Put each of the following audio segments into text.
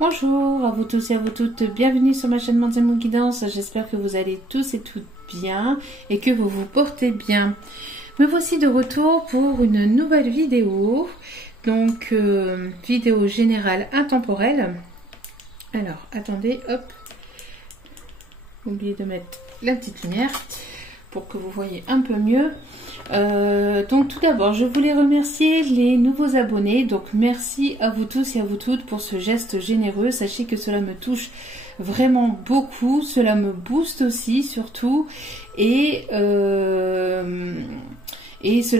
Bonjour à vous tous et à vous toutes, bienvenue sur ma chaîne Manzemou Guidance. J'espère que vous allez tous et toutes bien et que vous vous portez bien. Me voici de retour pour une nouvelle vidéo, donc vidéo générale intemporelle. Alors attendez, hop, oubliez de mettre la petite lumière pour que vous voyez un peu mieux. Donc tout d'abord, je voulais remercier les nouveaux abonnés. Donc merci à vous tous et à vous toutes pour ce geste généreux. Sachez que cela me touche vraiment beaucoup. Cela me booste aussi, surtout. Et cela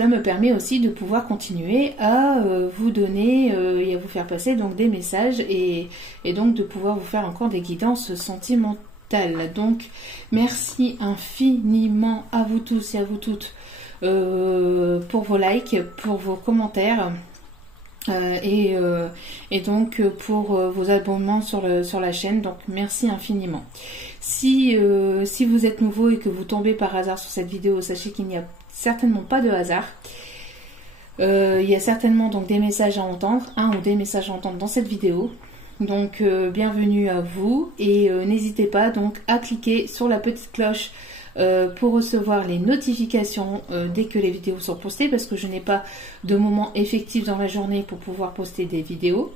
me permet aussi de pouvoir continuer à vous donner et à vous faire passer donc des messages et donc de pouvoir vous faire encore des guidances sentimentales. Donc merci infiniment à vous tous et à vous toutes pour vos likes, pour vos commentaires et donc pour vos abonnements sur la chaîne. Donc merci infiniment. Si vous êtes nouveau et que vous tombez par hasard sur cette vidéo, sachez qu'il n'y a certainement pas de hasard. Il y a certainement donc des messages à entendre, un ou des messages à entendre dans cette vidéo. Donc bienvenue à vous et n'hésitez pas donc à cliquer sur la petite cloche pour recevoir les notifications dès que les vidéos sont postées, parce que je n'ai pas de moment effectif dans la journée pour pouvoir poster des vidéos.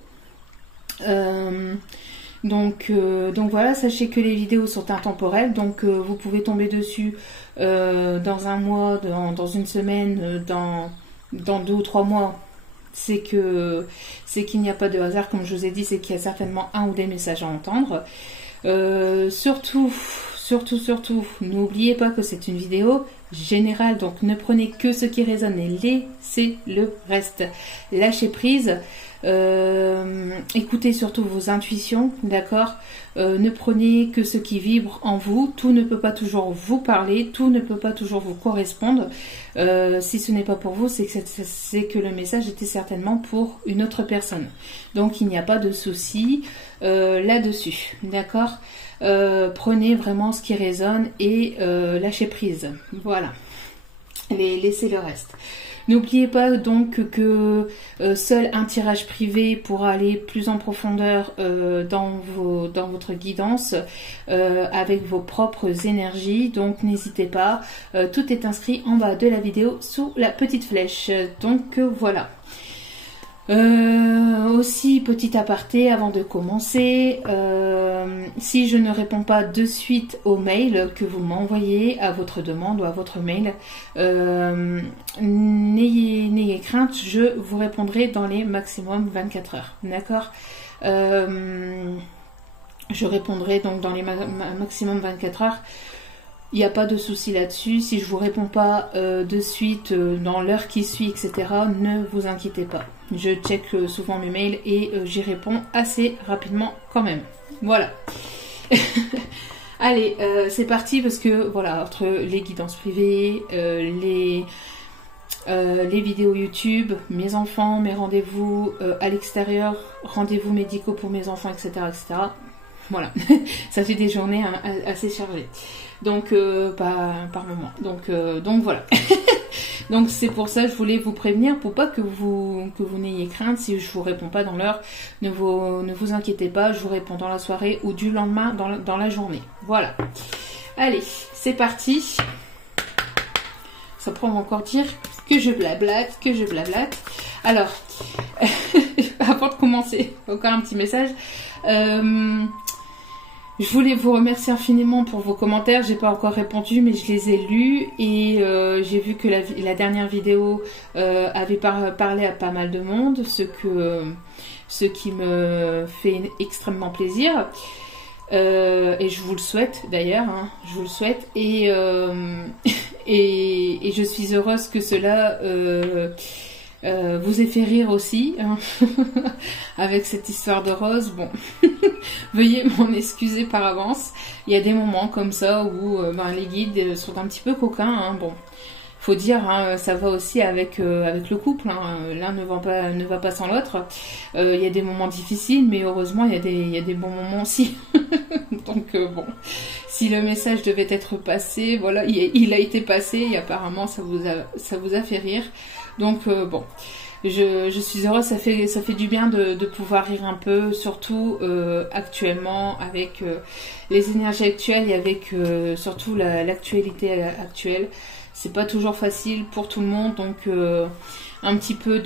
Donc voilà, sachez que les vidéos sont intemporelles, donc vous pouvez tomber dessus dans un mois, dans une semaine, dans 2 ou 3 mois. C'est qu'il n'y a pas de hasard, comme je vous ai dit, c'est qu'il y a certainement un ou des messages à entendre. Surtout, n'oubliez pas que c'est une vidéo générale, donc ne prenez que ce qui résonne et laissez le reste. Lâchez prise. Écoutez surtout vos intuitions, d'accord. Ne prenez que ce qui vibre en vous. Tout ne peut pas toujours vous parler, tout ne peut pas toujours vous correspondre. Si ce n'est pas pour vous, c'est que le message était certainement pour une autre personne. Donc il n'y a pas de souci là-dessus, d'accord. Prenez vraiment ce qui résonne et lâchez prise. Voilà. Laissez le reste. N'oubliez pas donc que seul un tirage privé pourra aller plus en profondeur dans votre guidance avec vos propres énergies. Donc n'hésitez pas, tout est inscrit en bas de la vidéo sous la petite flèche. Donc voilà. Aussi, petit aparté avant de commencer, si je ne réponds pas de suite au mail que vous m'envoyez à votre demande ou à votre mail, n'ayez crainte, je vous répondrai dans les maximum 24 heures, d'accord. Je répondrai donc dans les maximum 24 heures. Il n'y a pas de souci là-dessus. Si je ne vous réponds pas de suite dans l'heure qui suit, etc., ne vous inquiétez pas. Je check souvent mes mails et j'y réponds assez rapidement quand même. Voilà. Allez, c'est parti parce que voilà, entre les guidances privées, les vidéos YouTube, mes enfants, mes rendez-vous à l'extérieur, rendez-vous médicaux pour mes enfants, etc., etc. Voilà, ça fait des journées assez chargées. Donc par moment. Donc voilà. Donc c'est pour ça que je voulais vous prévenir pour pas que vous n'ayez crainte si je vous réponds pas dans l'heure. Ne vous inquiétez pas, je vous réponds dans la soirée ou du lendemain dans la journée. Voilà. Allez, c'est parti. Ça pourrait encore dire que je blablate. Alors, avant de commencer, encore un petit message. Je voulais vous remercier infiniment pour vos commentaires. J'ai pas encore répondu, mais je les ai lus et j'ai vu que la dernière vidéo avait parlé à pas mal de monde, ce qui me fait extrêmement plaisir. Et je vous le souhaite d'ailleurs, hein, je vous le souhaite et je suis heureuse que cela vous ait fait rire aussi, hein, avec cette histoire de rose. Bon, veuillez m'en excuser par avance. Il y a des moments comme ça où les guides sont un petit peu coquins. Hein. Bon, faut dire, hein, ça va aussi avec le couple. Hein. L'un ne va pas sans l'autre. Il y a des moments difficiles, mais heureusement, il y a des bons moments aussi. Donc bon, si le message devait être passé, voilà, il a été passé et apparemment ça vous a fait rire. Donc bon, je suis heureuse, ça fait du bien de pouvoir rire un peu, surtout actuellement avec les énergies actuelles et avec surtout l'actualité actuelle. C'est pas toujours facile pour tout le monde, donc un petit peu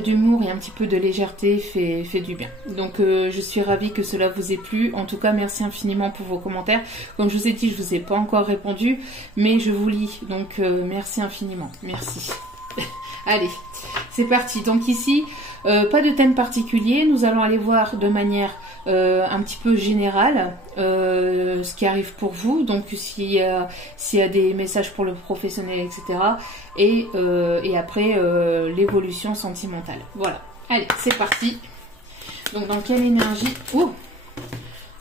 d'humour et un petit peu de légèreté fait du bien. Donc je suis ravie que cela vous ait plu. En tout cas, merci infiniment pour vos commentaires. Comme je vous ai dit, je vous ai pas encore répondu, mais je vous lis. Donc merci infiniment. Merci. Allez, c'est parti. Donc ici, pas de thème particulier. Nous allons aller voir de manière un petit peu générale ce qui arrive pour vous. Donc s'il y a des messages pour le professionnel, etc. Et après, l'évolution sentimentale. Voilà. Allez, c'est parti. Donc dans quelle énergie... Oh,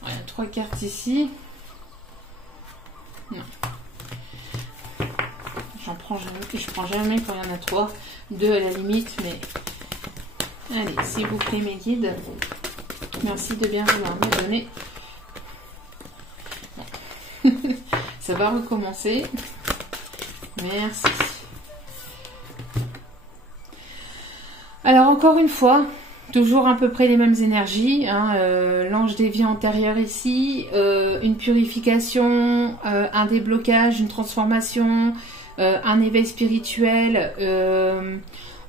il y a 3 cartes ici. Non. Je prends jamais quand il y en a 3. 2 à la limite, mais... Allez, s'il vous plaît, mes guides. Merci de bien vouloir me donner. Bon. Ça va recommencer. Merci. Alors, encore une fois, toujours à peu près les mêmes énergies. Hein, l'ange des vies antérieures ici. Une purification, un déblocage, une transformation... un éveil spirituel,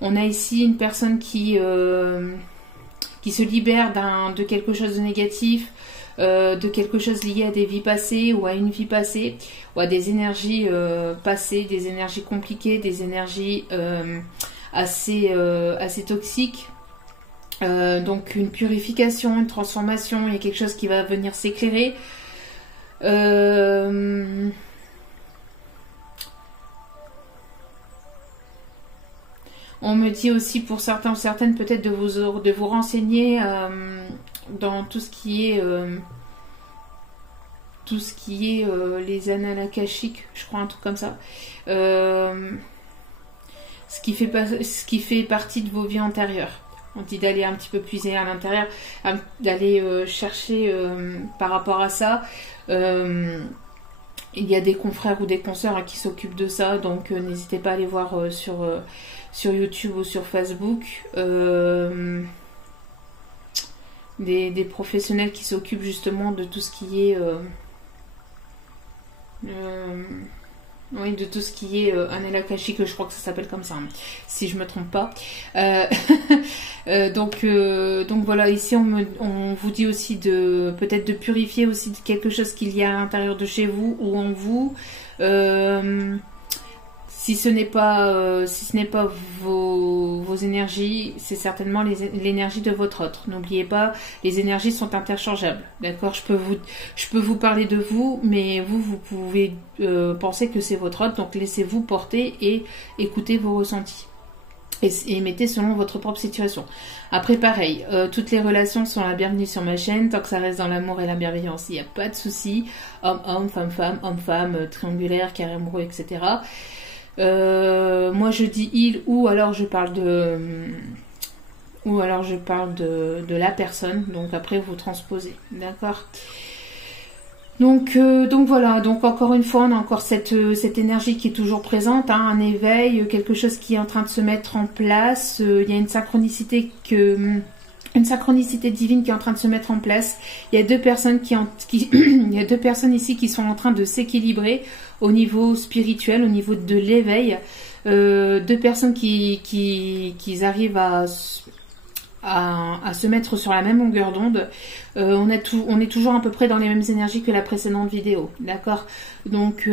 on a ici une personne qui se libère de quelque chose de négatif, de quelque chose lié à des vies passées ou à une vie passée, ou à des énergies passées, des énergies compliquées, des énergies assez toxiques. Donc une purification, une transformation, il y a quelque chose qui va venir s'éclairer. On me dit aussi pour certains ou certaines peut-être de vous renseigner dans tout ce qui est les annales akashiques, je crois un truc comme ça. Ce qui fait partie de vos vies antérieures. On dit d'aller un petit peu puiser à l'intérieur, d'aller chercher par rapport à ça. Il y a des confrères ou des consoeurs qui s'occupent de ça, donc n'hésitez pas à aller voir sur YouTube ou sur Facebook. Des professionnels qui s'occupent justement de tout ce qui est de tout ce qui est annales akashiques, je crois que ça s'appelle comme ça, hein, si je me trompe pas. Donc voilà, ici on vous dit aussi peut-être de purifier aussi quelque chose qu'il y a à l'intérieur de chez vous ou en vous. Si ce n'est pas vos énergies, c'est certainement l'énergie de votre autre. N'oubliez pas, les énergies sont interchangeables. D'accord ? Je peux vous parler de vous, mais vous pouvez penser que c'est votre autre. Donc laissez-vous porter et écoutez vos ressentis. Et mettez selon votre propre situation. Après, pareil, toutes les relations sont la bienvenue sur ma chaîne, tant que ça reste dans l'amour et la bienveillance, il n'y a pas de souci. Homme-homme, femme-femme, homme-femme, triangulaire, carré amoureux, etc. Moi je dis il ou alors je parle de la personne, donc après vous transposez, d'accord. Donc voilà, donc encore une fois on a encore cette énergie qui est toujours présente, hein, un éveil, quelque chose qui est en train de se mettre en place. Il y a une synchronicité divine qui est en train de se mettre en place. Il y a deux personnes il y a deux personnes ici qui sont en train de s'équilibrer au niveau spirituel, au niveau de l'éveil. Deux personnes qui arrivent à se mettre sur la même longueur d'onde. On est toujours à peu près dans les mêmes énergies que la précédente vidéo, d'accord. Donc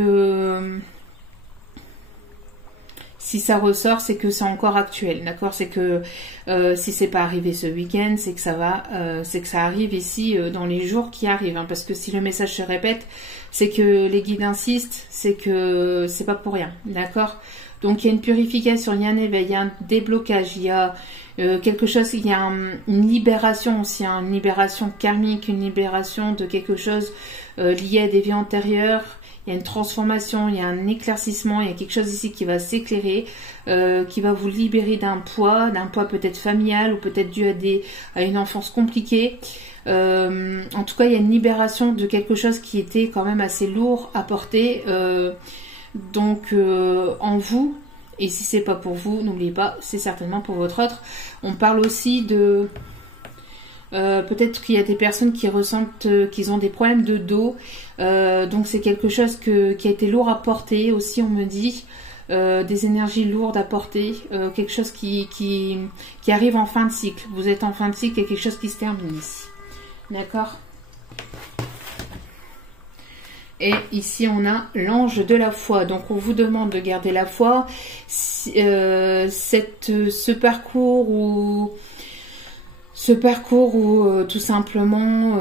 si ça ressort, c'est que c'est encore actuel, d'accord. C'est que si c'est pas arrivé ce week-end, c'est que ça arrive ici dans les jours qui arrivent, hein, parce que si le message se répète, c'est que les guides insistent, c'est que c'est pas pour rien, d'accord. Donc il y a une purification, il y a un éveil, il y a un déblocage, il y a quelque chose, il y a une libération aussi, hein, une libération karmique, une libération de quelque chose lié à des vies antérieures. Il y a une transformation, il y a un éclaircissement, il y a quelque chose ici qui va s'éclairer, qui va vous libérer d'un poids peut-être familial ou peut-être dû à une enfance compliquée. En tout cas, il y a une libération de quelque chose qui était quand même assez lourd à porter, en vous. Et si c'est pas pour vous, n'oubliez pas, c'est certainement pour votre autre. On parle aussi de... peut-être qu'il y a des personnes qui ressentent qu'ils ont des problèmes de dos. Donc c'est quelque chose qui a été lourd à porter aussi, on me dit. Des énergies lourdes à porter. Quelque chose qui arrive en fin de cycle. Vous êtes en fin de cycle et quelque chose qui se termine ici. D'accord ? Et ici, on a l'ange de la foi. Donc, on vous demande de garder la foi. Ce parcours où tout simplement,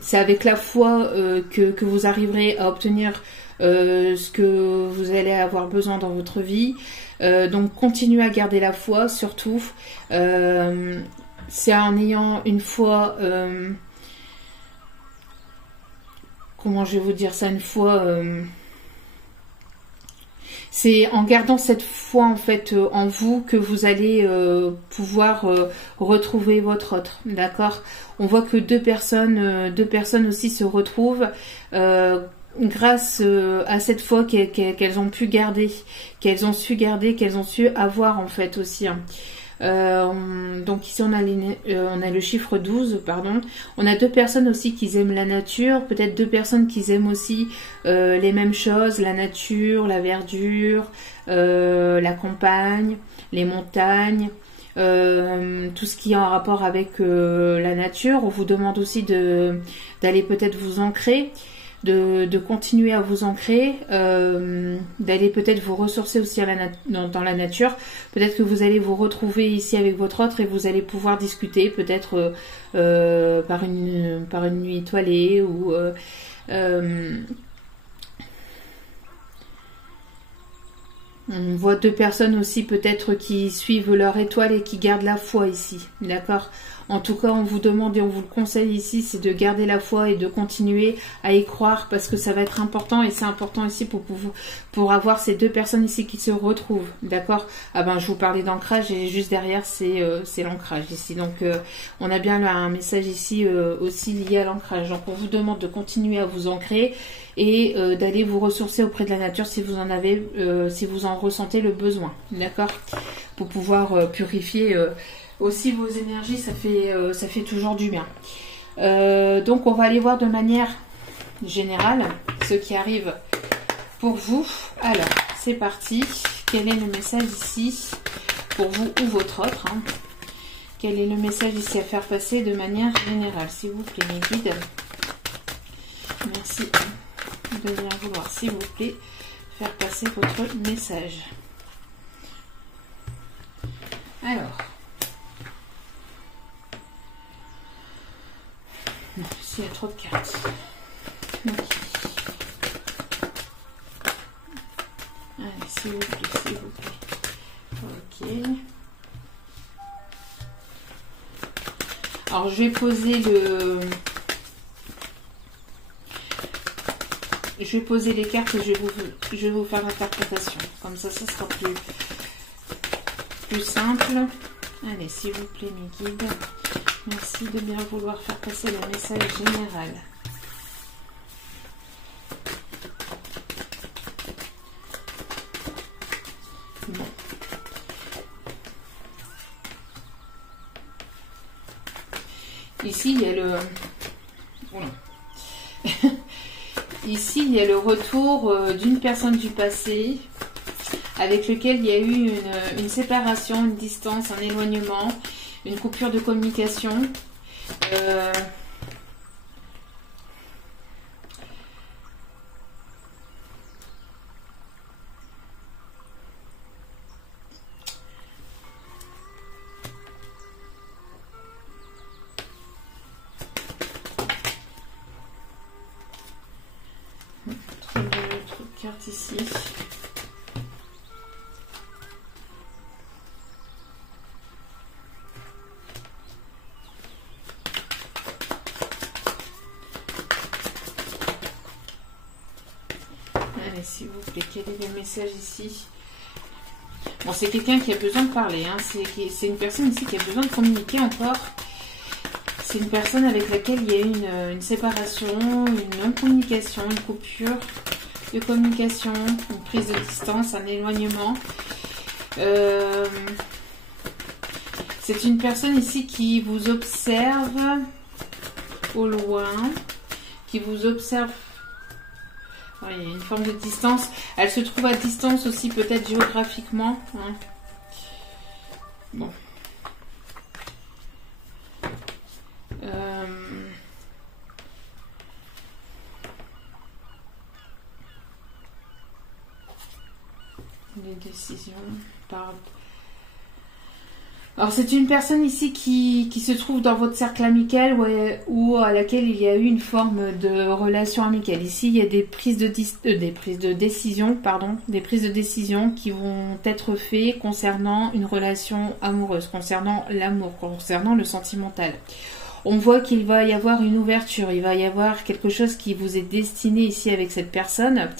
c'est avec la foi que vous arriverez à obtenir ce que vous allez avoir besoin dans votre vie. Donc, continuez à garder la foi, surtout. C'est en ayant une foi... comment je vais vous dire ça, une fois, c'est en gardant cette foi en fait en vous que vous allez pouvoir retrouver votre autre, d'accord? On voit que deux personnes aussi se retrouvent grâce à cette foi qu'elles ont pu garder, qu'elles ont su garder, qu'elles ont su avoir en fait aussi. Hein. Donc ici on a le chiffre 12, pardon. On a deux personnes aussi qui aiment la nature, peut-être deux personnes qui aiment aussi les mêmes choses, la nature, la verdure, la campagne, les montagnes, tout ce qui est en rapport avec la nature. On vous demande aussi d'aller peut-être vous ancrer, de continuer à vous ancrer, d'aller peut-être vous ressourcer aussi dans la nature. Peut-être que vous allez vous retrouver ici avec votre autre et vous allez pouvoir discuter peut-être par une nuit étoilée ou on voit deux personnes aussi peut-être qui suivent leur étoile et qui gardent la foi ici, d'accord? En tout cas, on vous demande et on vous le conseille ici, c'est de garder la foi et de continuer à y croire parce que ça va être important et c'est important ici pour avoir ces deux personnes ici qui se retrouvent, d'accord? Ah ben, je vous parlais d'ancrage et juste derrière, c'est l'ancrage ici. Donc, on a bien un message ici aussi lié à l'ancrage. Donc, on vous demande de continuer à vous ancrer et d'aller vous ressourcer auprès de la nature si vous en avez, si vous en ressentez le besoin, d'accord? Pour pouvoir purifier aussi vos énergies, ça fait toujours du bien. Donc on va aller voir de manière générale ce qui arrive pour vous. Alors, c'est parti. Quel est le message ici pour vous ou votre autre, hein? Quel est le message ici à faire passer de manière générale, s'il vous plaît, mes guides? Merci de bien vouloir, s'il vous plaît, faire passer votre message. Alors, s'il y a trop de cartes. Okay. Allez, s'il vous plaît, s'il vous plaît. Ok. Alors, je vais poser les cartes et je vais vous faire l'interprétation. Comme ça, ça sera plus simple. Allez, s'il vous plaît, mes guides. Merci de bien vouloir faire passer le message général. Bon. Ici, il y a le... Ici, il y a le retour d'une personne du passé avec lequel il y a eu une séparation, une distance, un éloignement, une coupure de communication. Trop de cartes ici. Allez, s'il vous plaît, quel est le message ici? Bon, c'est quelqu'un qui a besoin de parler, hein. C'est une personne ici qui a besoin de communiquer encore. C'est une personne avec laquelle il y a une séparation, une non-communication, une coupure. de communication, une prise de distance, un éloignement. C'est une personne ici qui vous observe au loin, qui vous observe. Ouais, il y a une forme de distance. Elle se trouve à distance aussi, peut-être géographiquement. Hein. Bon. Les décisions par... Alors c'est une personne ici qui se trouve dans votre cercle amical ou à laquelle il y a eu une forme de relation amicale. Ici il y a des prises de décision qui vont être faites concernant une relation amoureuse, concernant l'amour, concernant le sentimental. On voit qu'il va y avoir une ouverture, il va y avoir quelque chose qui vous est destiné ici avec cette personne.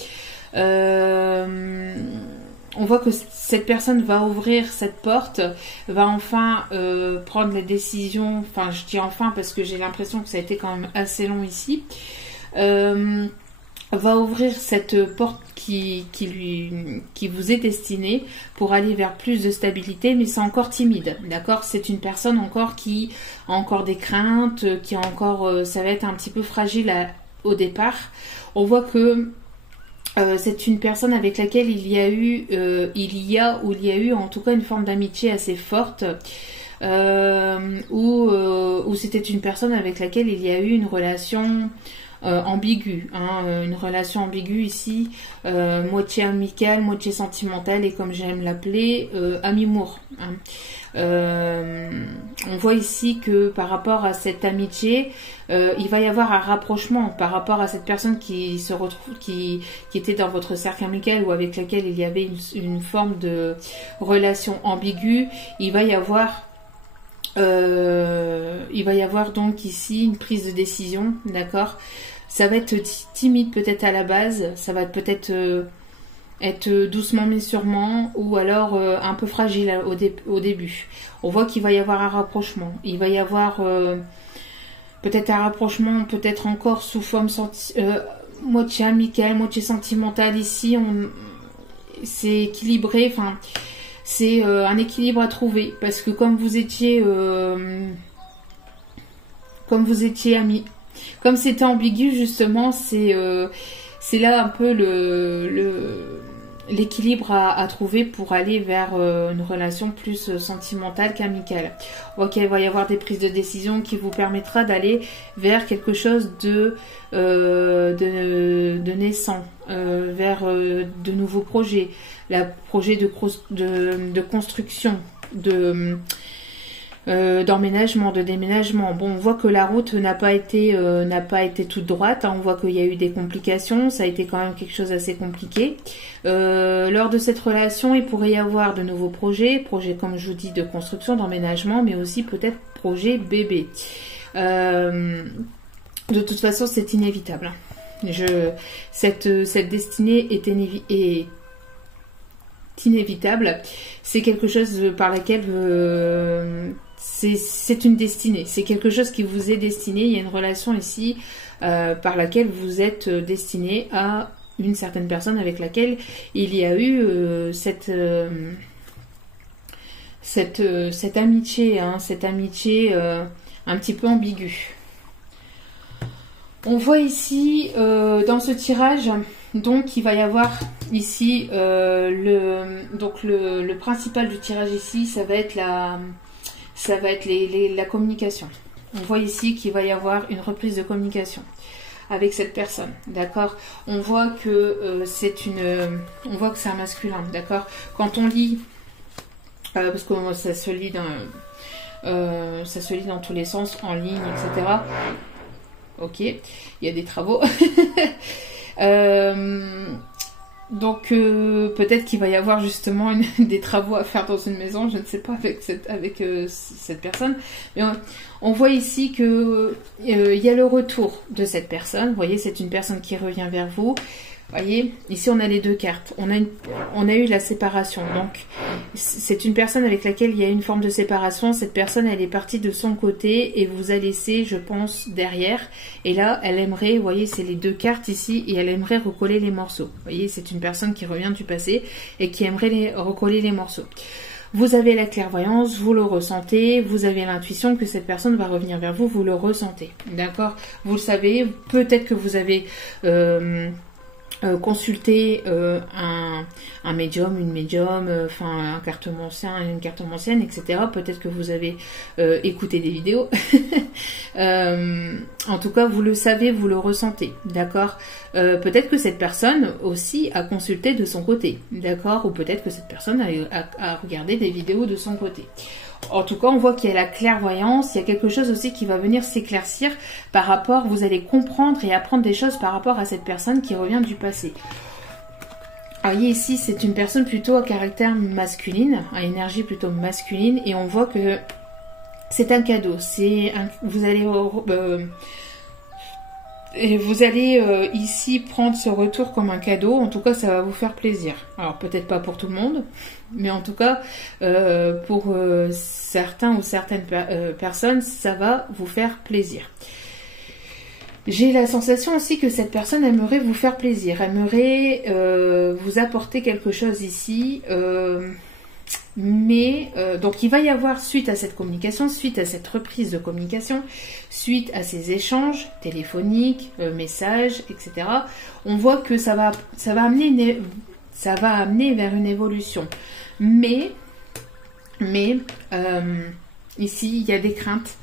On voit que cette personne va ouvrir cette porte, va enfin prendre les décisions, enfin je dis enfin parce que j'ai l'impression que ça a été quand même assez long ici, va ouvrir cette porte qui vous est destinée pour aller vers plus de stabilité, mais c'est encore timide, d'accord? C'est une personne encore qui a encore des craintes, qui a encore, ça va être un petit peu fragile au départ. On voit que c'est une personne avec laquelle il y a eu en tout cas une forme d'amitié assez forte, ou c'était une personne avec laquelle il y a eu une relation ambiguë, hein, une relation ambiguë ici, moitié amicale, moitié sentimentale et comme j'aime l'appeler, amimour. Hein. On voit ici que par rapport à cette amitié, il va y avoir un rapprochement par rapport à cette personne qui se retrouve, qui était dans votre cercle amical ou avec laquelle il y avait une forme de relation ambiguë. Il va y avoir donc ici une prise de décision, d'accord? Ça va être timide peut-être à la base, ça va peut-être être doucement mais sûrement, ou alors un peu fragile au début. On voit qu'il va y avoir un rapprochement. Il va y avoir peut-être un rapprochement, peut-être encore sous forme moitié amicale, moitié sentimentale. Ici, c'est équilibré, enfin, c'est un équilibre à trouver. Parce que comme vous étiez amis, comme c'était ambigu justement, c'est là un peu l'équilibre à trouver pour aller vers une relation plus sentimentale qu'amicale. On voit qu'il va y avoir des prises de décision qui vous permettra d'aller vers quelque chose de naissant, vers de nouveaux projets, projets de construction, d'emménagement, de déménagement. Bon, on voit que la route n'a pas été toute droite, hein. On voit qu'il y a eu des complications, ça a été quand même quelque chose d'assez compliqué. Lors de cette relation, il pourrait y avoir de nouveaux projets comme je vous dis de construction, d'emménagement, mais aussi peut-être projet bébé. De toute façon, c'est inévitable. Cette destinée est inévitable. C'est quelque chose par laquelle c'est une destinée. C'est quelque chose qui vous est destiné. Il y a une relation ici par laquelle vous êtes destiné à une certaine personne avec laquelle il y a eu cette amitié, hein, cette amitié un petit peu ambiguë. On voit ici dans ce tirage, donc il va y avoir ici le principal du tirage ici, ça va être la communication. On voit ici qu'il va y avoir une reprise de communication avec cette personne, d'accord? On voit que c'est un masculin, d'accord? Quand on lit, parce que ça se lit dans tous les sens, en ligne, etc. Ok, il y a des travaux. Donc peut-être qu'il va y avoir justement des travaux à faire dans une maison, je ne sais pas avec cette personne. Mais on voit ici que il y a le retour de cette personne. Vous voyez, c'est une personne qui revient vers vous. Voyez, ici on a les deux cartes. On a eu la séparation. Donc, c'est une personne avec laquelle il y a une forme de séparation. Cette personne, elle est partie de son côté et vous a laissé, je pense, derrière. Et là, elle aimerait, vous voyez, c'est les deux cartes ici, et elle aimerait recoller les morceaux. Vous voyez, c'est une personne qui revient du passé et qui aimerait recoller les morceaux. Vous avez la clairvoyance, vous le ressentez, vous avez l'intuition que cette personne va revenir vers vous, vous le ressentez. D'accord? Vous le savez, peut-être que vous avez... consulter un médium, une médium, enfin un cartomancien, une cartomancienne, etc. Peut-être que vous avez écouté des vidéos. En tout cas, vous le savez, vous le ressentez, d'accord. Peut-être que cette personne aussi a consulté de son côté, d'accord. Ou peut-être que cette personne a regardé des vidéos de son côté. En tout cas, on voit qu'il y a la clairvoyance, il y a quelque chose aussi qui va venir s'éclaircir par rapport, vous allez comprendre et apprendre des choses par rapport à cette personne qui revient du passé. Vous voyez ici, c'est une personne plutôt à caractère masculine, à énergie plutôt masculine, et on voit que c'est un cadeau. Vous allez ici prendre ce retour comme un cadeau. En tout cas, ça va vous faire plaisir. Alors, peut-être pas pour tout le monde, mais en tout cas, pour certains ou certaines personnes, ça va vous faire plaisir. J'ai la sensation aussi que cette personne aimerait vous faire plaisir. Aimerait vous apporter quelque chose ici. Donc il va y avoir, suite à cette communication, suite à cette reprise de communication, suite à ces échanges téléphoniques, messages, etc., on voit que ça va amener vers une évolution. Mais ici, il y a des craintes,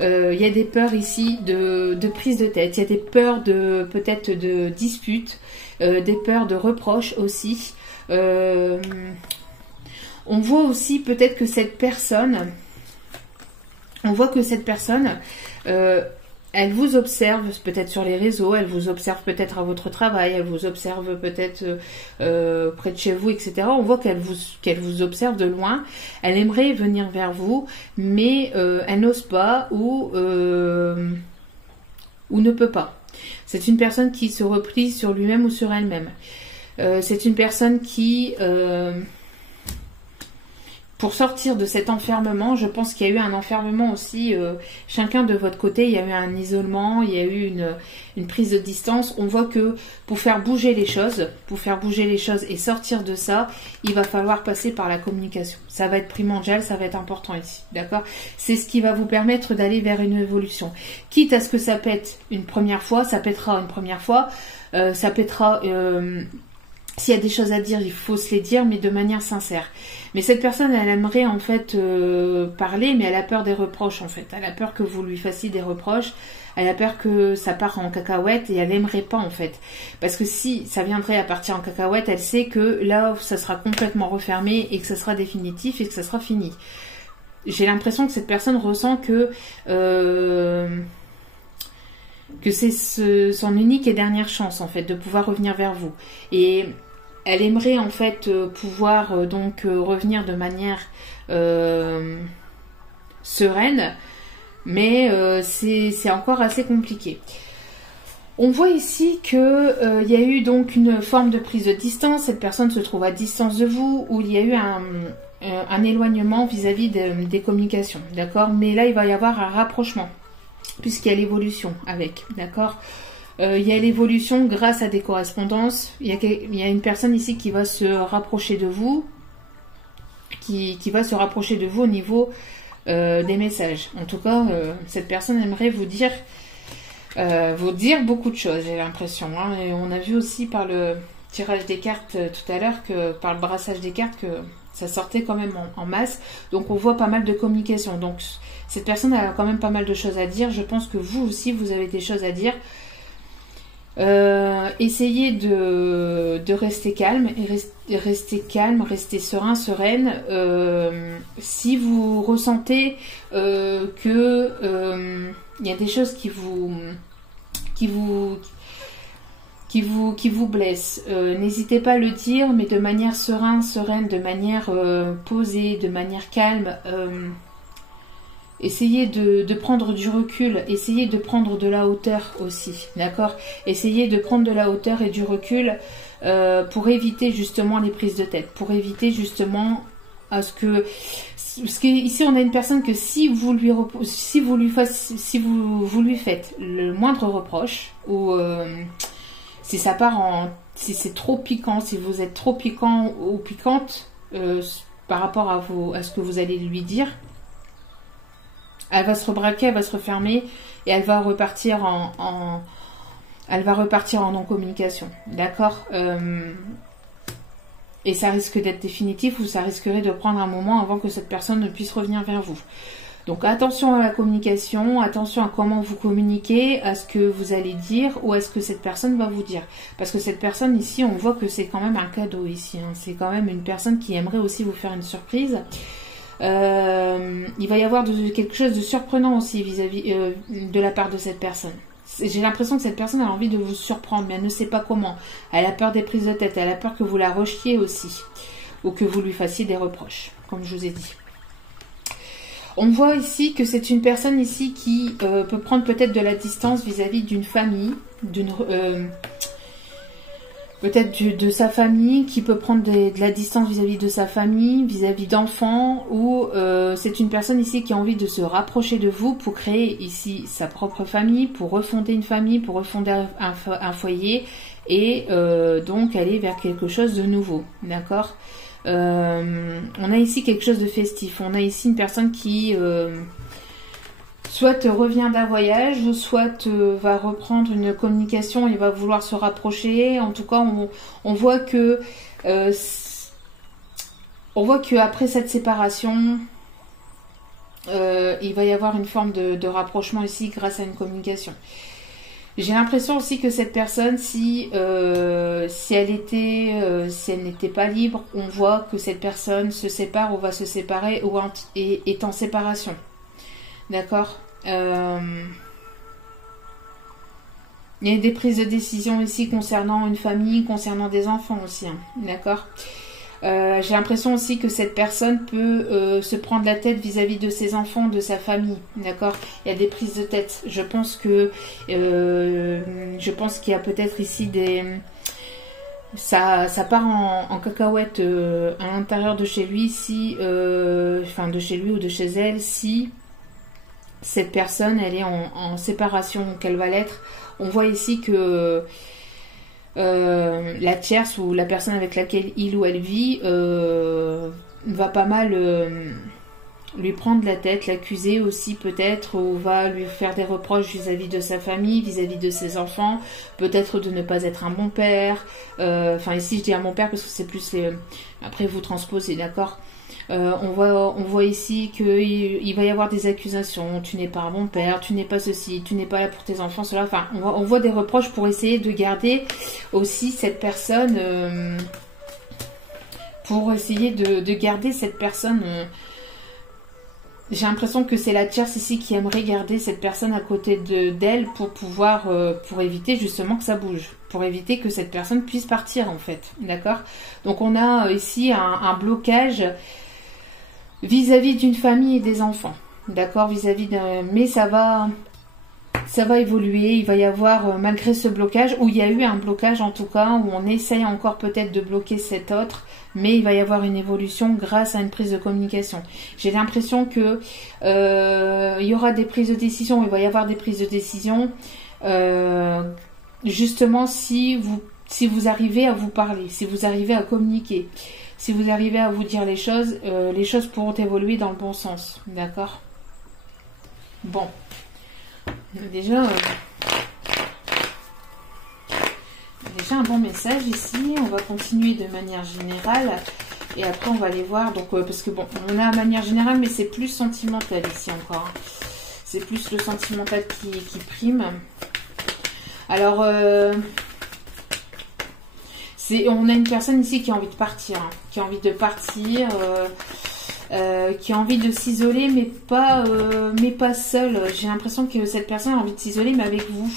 il y a des peurs ici de prise de tête, il y a des peurs peut-être de disputes, des peurs de reproches aussi. On voit aussi peut-être que cette personne, elle vous observe peut-être sur les réseaux, elle vous observe peut-être à votre travail, elle vous observe peut-être près de chez vous, etc. On voit qu'elle vous observe de loin, elle aimerait venir vers vous, mais elle n'ose pas ou ne peut pas. C'est une personne qui se replie sur lui-même ou sur elle-même. C'est une personne qui... pour sortir de cet enfermement, je pense qu'il y a eu un enfermement aussi, chacun de votre côté, il y a eu un isolement, il y a eu une prise de distance. On voit que pour faire bouger les choses et sortir de ça, il va falloir passer par la communication. Ça va être primordial, ça va être important ici, d'accord? C'est ce qui va vous permettre d'aller vers une évolution. Quitte à ce que ça pète une première fois, ça pètera une première fois, ça pètera... S'il y a des choses à dire, il faut se les dire, mais de manière sincère. Mais cette personne, elle aimerait en fait parler, mais elle a peur des reproches en fait. Elle a peur que vous lui fassiez des reproches. Elle a peur que ça parte en cacahuète et elle aimerait pas en fait. Parce que si ça viendrait à partir en cacahuète, elle sait que là, ça sera complètement refermé et que ça sera définitif et que ça sera fini. J'ai l'impression que cette personne ressent que c'est son unique et dernière chance en fait de pouvoir revenir vers vous, et elle aimerait en fait pouvoir revenir de manière sereine, mais c'est encore assez compliqué. On voit ici que il y a eu donc une forme de prise de distance. Cette personne se trouve à distance de vous, où il y a eu un éloignement vis-à-vis des communications, d'accord, mais là il va y avoir un rapprochement puisqu'il y a l'évolution avec, d'accord. Il y a l'évolution grâce à des correspondances. Il y a une personne ici qui va se rapprocher de vous, qui va se rapprocher de vous au niveau des messages. En tout cas, cette personne aimerait vous dire beaucoup de choses, j'ai l'impression. Hein. Et on a vu aussi par le tirage des cartes tout à l'heure, que par le brassage des cartes, que ça sortait quand même en masse. Donc on voit pas mal de communication. Donc cette personne a quand même pas mal de choses à dire. Je pense que vous aussi, vous avez des choses à dire. Essayez de rester calme, et rester serein, sereine. Si vous ressentez que il y a des choses qui vous blessent, n'hésitez pas à le dire, mais de manière sereine, de manière posée, de manière calme. essayez de prendre du recul, essayez de prendre de la hauteur aussi, d'accord? Essayez de prendre de la hauteur et du recul pour éviter justement les prises de tête, pour éviter justement à ce que... Parce qu'ici on a une personne que si vous lui faites le moindre reproche, ou si ça part en... si c'est trop piquant, si vous êtes trop piquant ou piquante par rapport à ce que vous allez lui dire, elle va se rebraquer, elle va se refermer et elle va repartir en non-communication. D'accord? Et ça risque d'être définitif ou ça risquerait de prendre un moment avant que cette personne ne puisse revenir vers vous. Donc attention à la communication, attention à comment vous communiquez, à ce que vous allez dire ou à ce que cette personne va vous dire. Parce que cette personne ici, on voit que c'est quand même un cadeau ici. Hein. C'est quand même une personne qui aimerait aussi vous faire une surprise. Il va y avoir quelque chose de surprenant aussi vis-à-vis de la part de cette personne. J'ai l'impression que cette personne a envie de vous surprendre, mais elle ne sait pas comment. Elle a peur des prises de tête, elle a peur que vous la rejetiez aussi, ou que vous lui fassiez des reproches, comme je vous ai dit. On voit ici que c'est une personne ici qui peut prendre peut-être de la distance vis-à-vis d'une famille, peut-être de sa famille, qui peut prendre de la distance vis-à-vis de sa famille, vis-à-vis d'enfants, ou c'est une personne ici qui a envie de se rapprocher de vous pour créer ici sa propre famille, pour refonder une famille, pour refonder un foyer, et donc aller vers quelque chose de nouveau, d'accord? On a ici quelque chose de festif, on a ici une personne qui... soit revient d'un voyage, soit va reprendre une communication et va vouloir se rapprocher. En tout cas, on voit que après cette séparation, il va y avoir une forme de rapprochement ici grâce à une communication. J'ai l'impression aussi que cette personne, si elle n'était pas libre, on voit que cette personne se sépare ou va se séparer ou est en séparation. D'accord. Il y a des prises de décision ici concernant une famille, concernant des enfants aussi. Hein, d'accord. J'ai l'impression aussi que cette personne peut se prendre la tête vis-à-vis de ses enfants, de sa famille. D'accord. Il y a des prises de tête. Je pense qu'il y a peut-être ici des... Ça part en cacahuète à l'intérieur de chez lui, enfin de chez lui ou de chez elle, si cette personne, elle est en séparation, qu'elle va l'être. On voit ici que la tierce ou la personne avec laquelle il ou elle vit va pas mal lui prendre la tête, l'accuser aussi peut-être, ou va lui faire des reproches vis-à-vis de sa famille, vis-à-vis de ses enfants, peut-être de ne pas être un bon père. Enfin ici je dis un bon père parce que c'est plus les... Après vous transposez, d'accord. On voit ici qu'il va y avoir des accusations. Tu n'es pas un bon père, tu n'es pas ceci, tu n'es pas là pour tes enfants, cela. Enfin, on voit des reproches pour essayer de garder aussi cette personne, pour essayer de garder cette personne. J'ai l'impression que c'est la tierce ici qui aimerait garder cette personne à côté d'elle pour pouvoir, pour éviter justement que ça bouge, pour éviter que cette personne puisse partir en fait, d'accord. Donc on a ici un blocage vis-à-vis d'une famille et des enfants, d'accord, mais ça va évoluer. Il va y avoir, malgré ce blocage, où il y a eu un blocage en tout cas, où on essaye encore peut-être de bloquer cet autre, mais il va y avoir une évolution grâce à une prise de communication. J'ai l'impression que il y aura des prises de décision, il va y avoir des prises de décision, justement si vous arrivez à vous parler, si vous arrivez à communiquer. Si vous arrivez à vous dire les choses pourront évoluer dans le bon sens. D'accord? Bon. Déjà un bon message ici. On va continuer de manière générale. Et après, on va aller voir. Donc, parce que bon, on a de manière générale, mais c'est plus sentimental ici encore. C'est plus le sentimental qui prime. Alors... on a une personne ici qui a envie de partir, hein, qui a envie de partir, qui a envie de s'isoler, mais pas seule. J'ai l'impression que cette personne a envie de s'isoler, mais avec vous.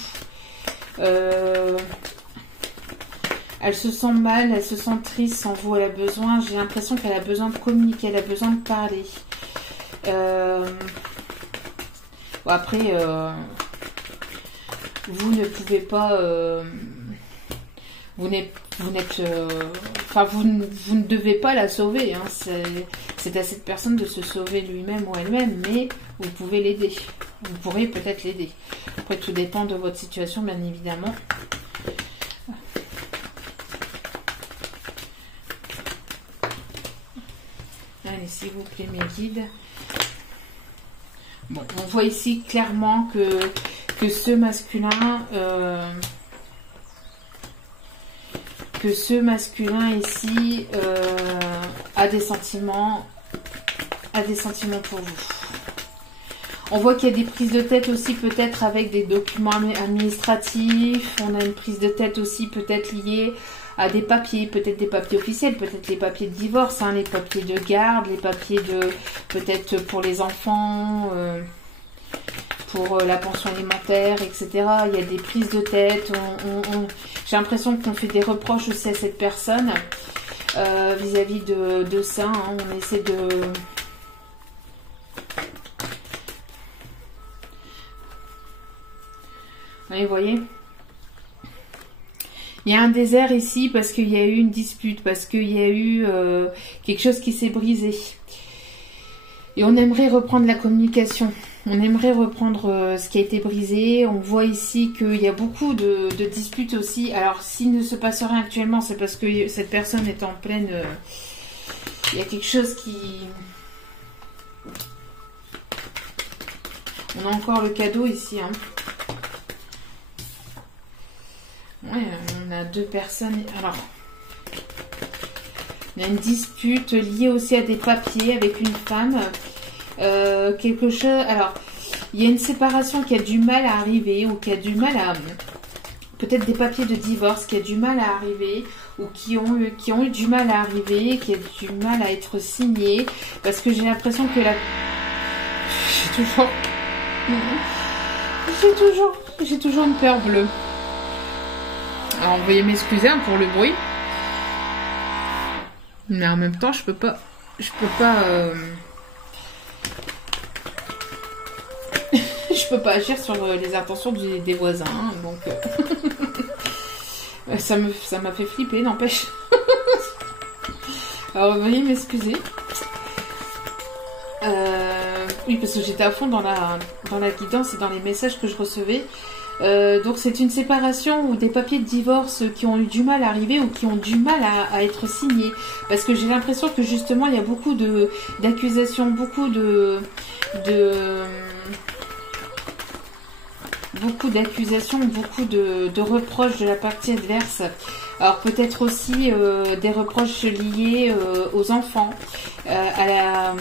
Elle se sent mal, elle se sent triste sans vous. Elle a besoin, j'ai l'impression qu'elle a besoin de communiquer, elle a besoin de parler. Bon, après, vous ne pouvez pas... vous ne devez pas la sauver. Hein. C'est à cette personne de se sauver lui-même ou elle-même, mais vous pouvez l'aider. Vous pourrez peut-être l'aider. Après, tout dépend de votre situation, bien évidemment. Allez, s'il vous plaît, mes guides. Bon, on voit ici clairement que ce masculin... ici a des sentiments pour vous. On voit qu'il y a des prises de tête aussi peut-être avec des documents administratifs. On a une prise de tête aussi peut-être liée à des papiers, peut-être des papiers officiels, peut-être les papiers de divorce, hein, les papiers de garde, les papiers de peut-être pour les enfants, pour la pension alimentaire, etc. Il y a des prises de tête. J'ai l'impression qu'on fait des reproches aussi à cette personne vis-à-vis de ça. Hein. On essaie de... Allez, vous voyez, il y a un désert ici parce qu'il y a eu une dispute, parce qu'il y a eu quelque chose qui s'est brisé. Et on aimerait reprendre la communication. On aimerait reprendre ce qui a été brisé. On voit ici qu'il y a beaucoup de disputes aussi. Alors, s'il ne se passe rien actuellement, c'est parce que cette personne est en pleine... il y a quelque chose qui... On a encore le cadeau ici, hein. Ouais, on a deux personnes. Alors, il y a une dispute liée aussi à des papiers avec une femme. Quelque chose. Alors, il y a une séparation qui a du mal à arriver ou qui a du mal à. Peut-être des papiers de divorce qui a du mal à arriver ou qui ont eu du mal à arriver, qui a du mal à être signés. Parce que j'ai l'impression que la. J'ai toujours une peur bleue. Alors, veuillez m'excuser hein, pour le bruit. Mais en même temps, je peux pas je peux pas agir sur les intentions des voisins. Hein, donc, ça m'a fait flipper, n'empêche. Alors, veuillez m'excuser. Oui, parce que j'étais à fond dans la guidance et dans les messages que je recevais. Donc c'est une séparation ou des papiers de divorce qui ont eu du mal à arriver ou qui ont du mal à être signés. Parce que j'ai l'impression que justement il y a beaucoup d'accusations, beaucoup de reproches de la partie adverse. Alors peut-être aussi des reproches liés aux enfants, à la...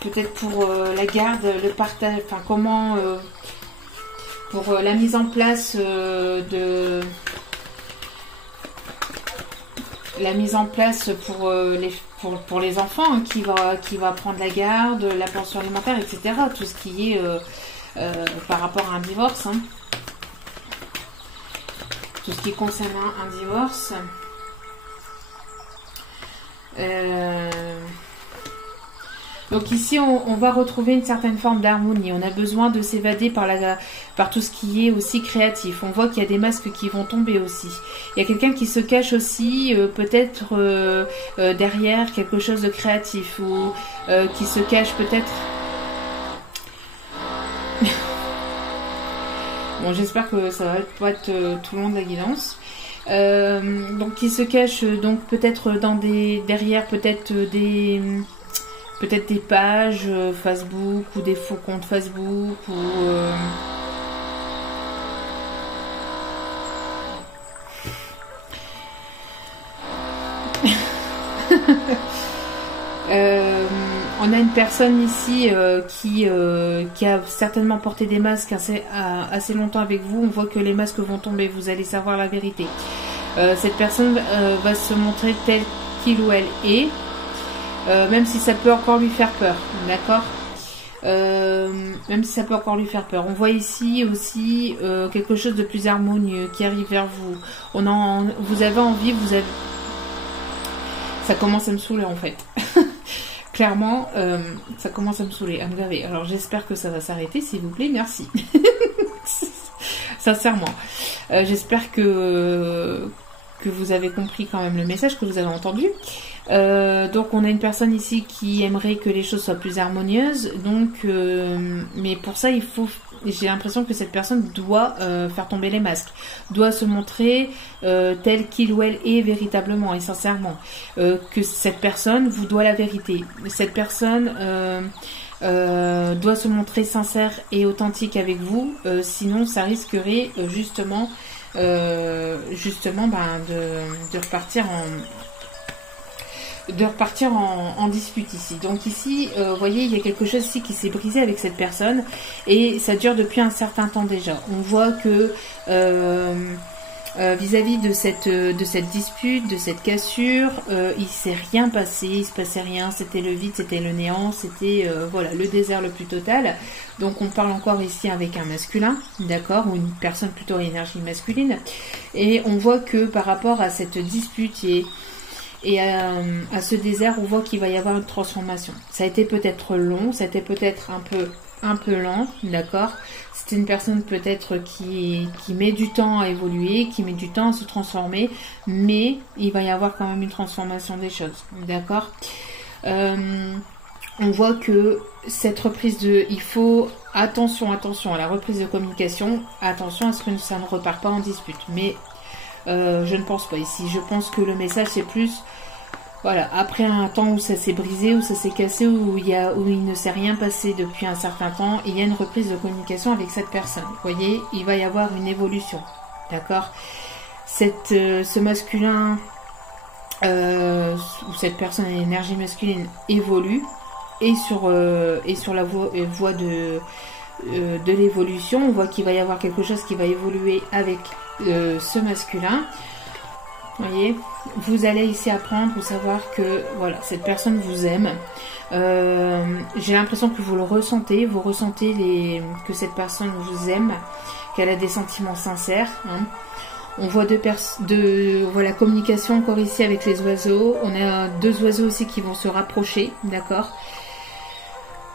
peut-être pour la garde, le partage, enfin comment pour la mise en place pour les enfants hein, qui va prendre la garde, la pension alimentaire, etc. Tout ce qui est par rapport à un divorce, hein. Tout ce qui concerne un divorce. Donc ici, on va retrouver une certaine forme d'harmonie. On a besoin de s'évader par tout ce qui est aussi créatif. On voit qu'il y a des masques qui vont tomber aussi. Il y a quelqu'un qui se cache aussi, peut-être derrière quelque chose de créatif ou qui se cache peut-être... Bon, j'espère que ça va pas être tout le long de la guidance. Donc qui se cache donc peut-être derrière peut-être des pages Facebook ou des faux comptes Facebook ou on a une personne ici qui a certainement porté des masques assez longtemps avec vous. On voit que les masques vont tomber, vous allez savoir la vérité. Cette personne va se montrer telle qu'il ou elle est. Même si ça peut encore lui faire peur, d'accord, même si ça peut encore lui faire peur. On voit ici aussi quelque chose de plus harmonieux qui arrive vers vous. Vous avez envie, ça commence à me saouler en fait. clairement, ça commence à me saouler, à me gaver. Alors j'espère que ça va s'arrêter, s'il vous plaît, merci. Sincèrement. J'espère que vous avez compris quand même le message, que vous avez entendu. Donc on a une personne ici qui aimerait que les choses soient plus harmonieuses. Donc, mais pour ça, j'ai l'impression que cette personne doit faire tomber les masques, doit se montrer tel qu'il ou elle est véritablement et sincèrement. Que cette personne vous doit la vérité. Cette personne doit se montrer sincère et authentique avec vous, sinon ça risquerait justement de repartir en dispute ici. Donc ici, vous voyez, il y a quelque chose ici qui s'est brisé avec cette personne et ça dure depuis un certain temps déjà. On voit que vis-à-vis de cette dispute, de cette cassure, il s'est rien passé, il se passait rien, c'était le vide, c'était le néant, c'était voilà, le désert le plus total. Donc on parle encore ici avec un masculin, d'accord, ou une personne plutôt à énergie masculine, et on voit que par rapport à cette dispute et à ce désert, on voit qu'il va y avoir une transformation. Ça a été peut-être long, ça a été peut-être un peu lent, d'accord. C'est une personne peut-être qui met du temps à évoluer, qui met du temps à se transformer, mais il va y avoir quand même une transformation des choses, d'accord. On voit que cette reprise il faut attention à la reprise de communication, attention à ce que ça ne repart pas en dispute, mais je ne pense pas ici. Je pense que le message c'est plus, voilà, après un temps où ça s'est brisé, où ça s'est cassé, où il ne s'est rien passé depuis un certain temps, il y a une reprise de communication avec cette personne. Vous voyez, il va y avoir une évolution, d'accord. Ce masculin ou cette personne à l'énergie masculine évolue et sur la voie de l'évolution. On voit qu'il va y avoir quelque chose qui va évoluer avec ce masculin. Vous voyez, vous allez ici apprendre ou savoir que voilà, cette personne vous aime. J'ai l'impression que vous le ressentez, que cette personne vous aime, qu'elle a des sentiments sincères. Hein. On voit la communication encore ici avec les oiseaux. On a deux oiseaux aussi qui vont se rapprocher, d'accord.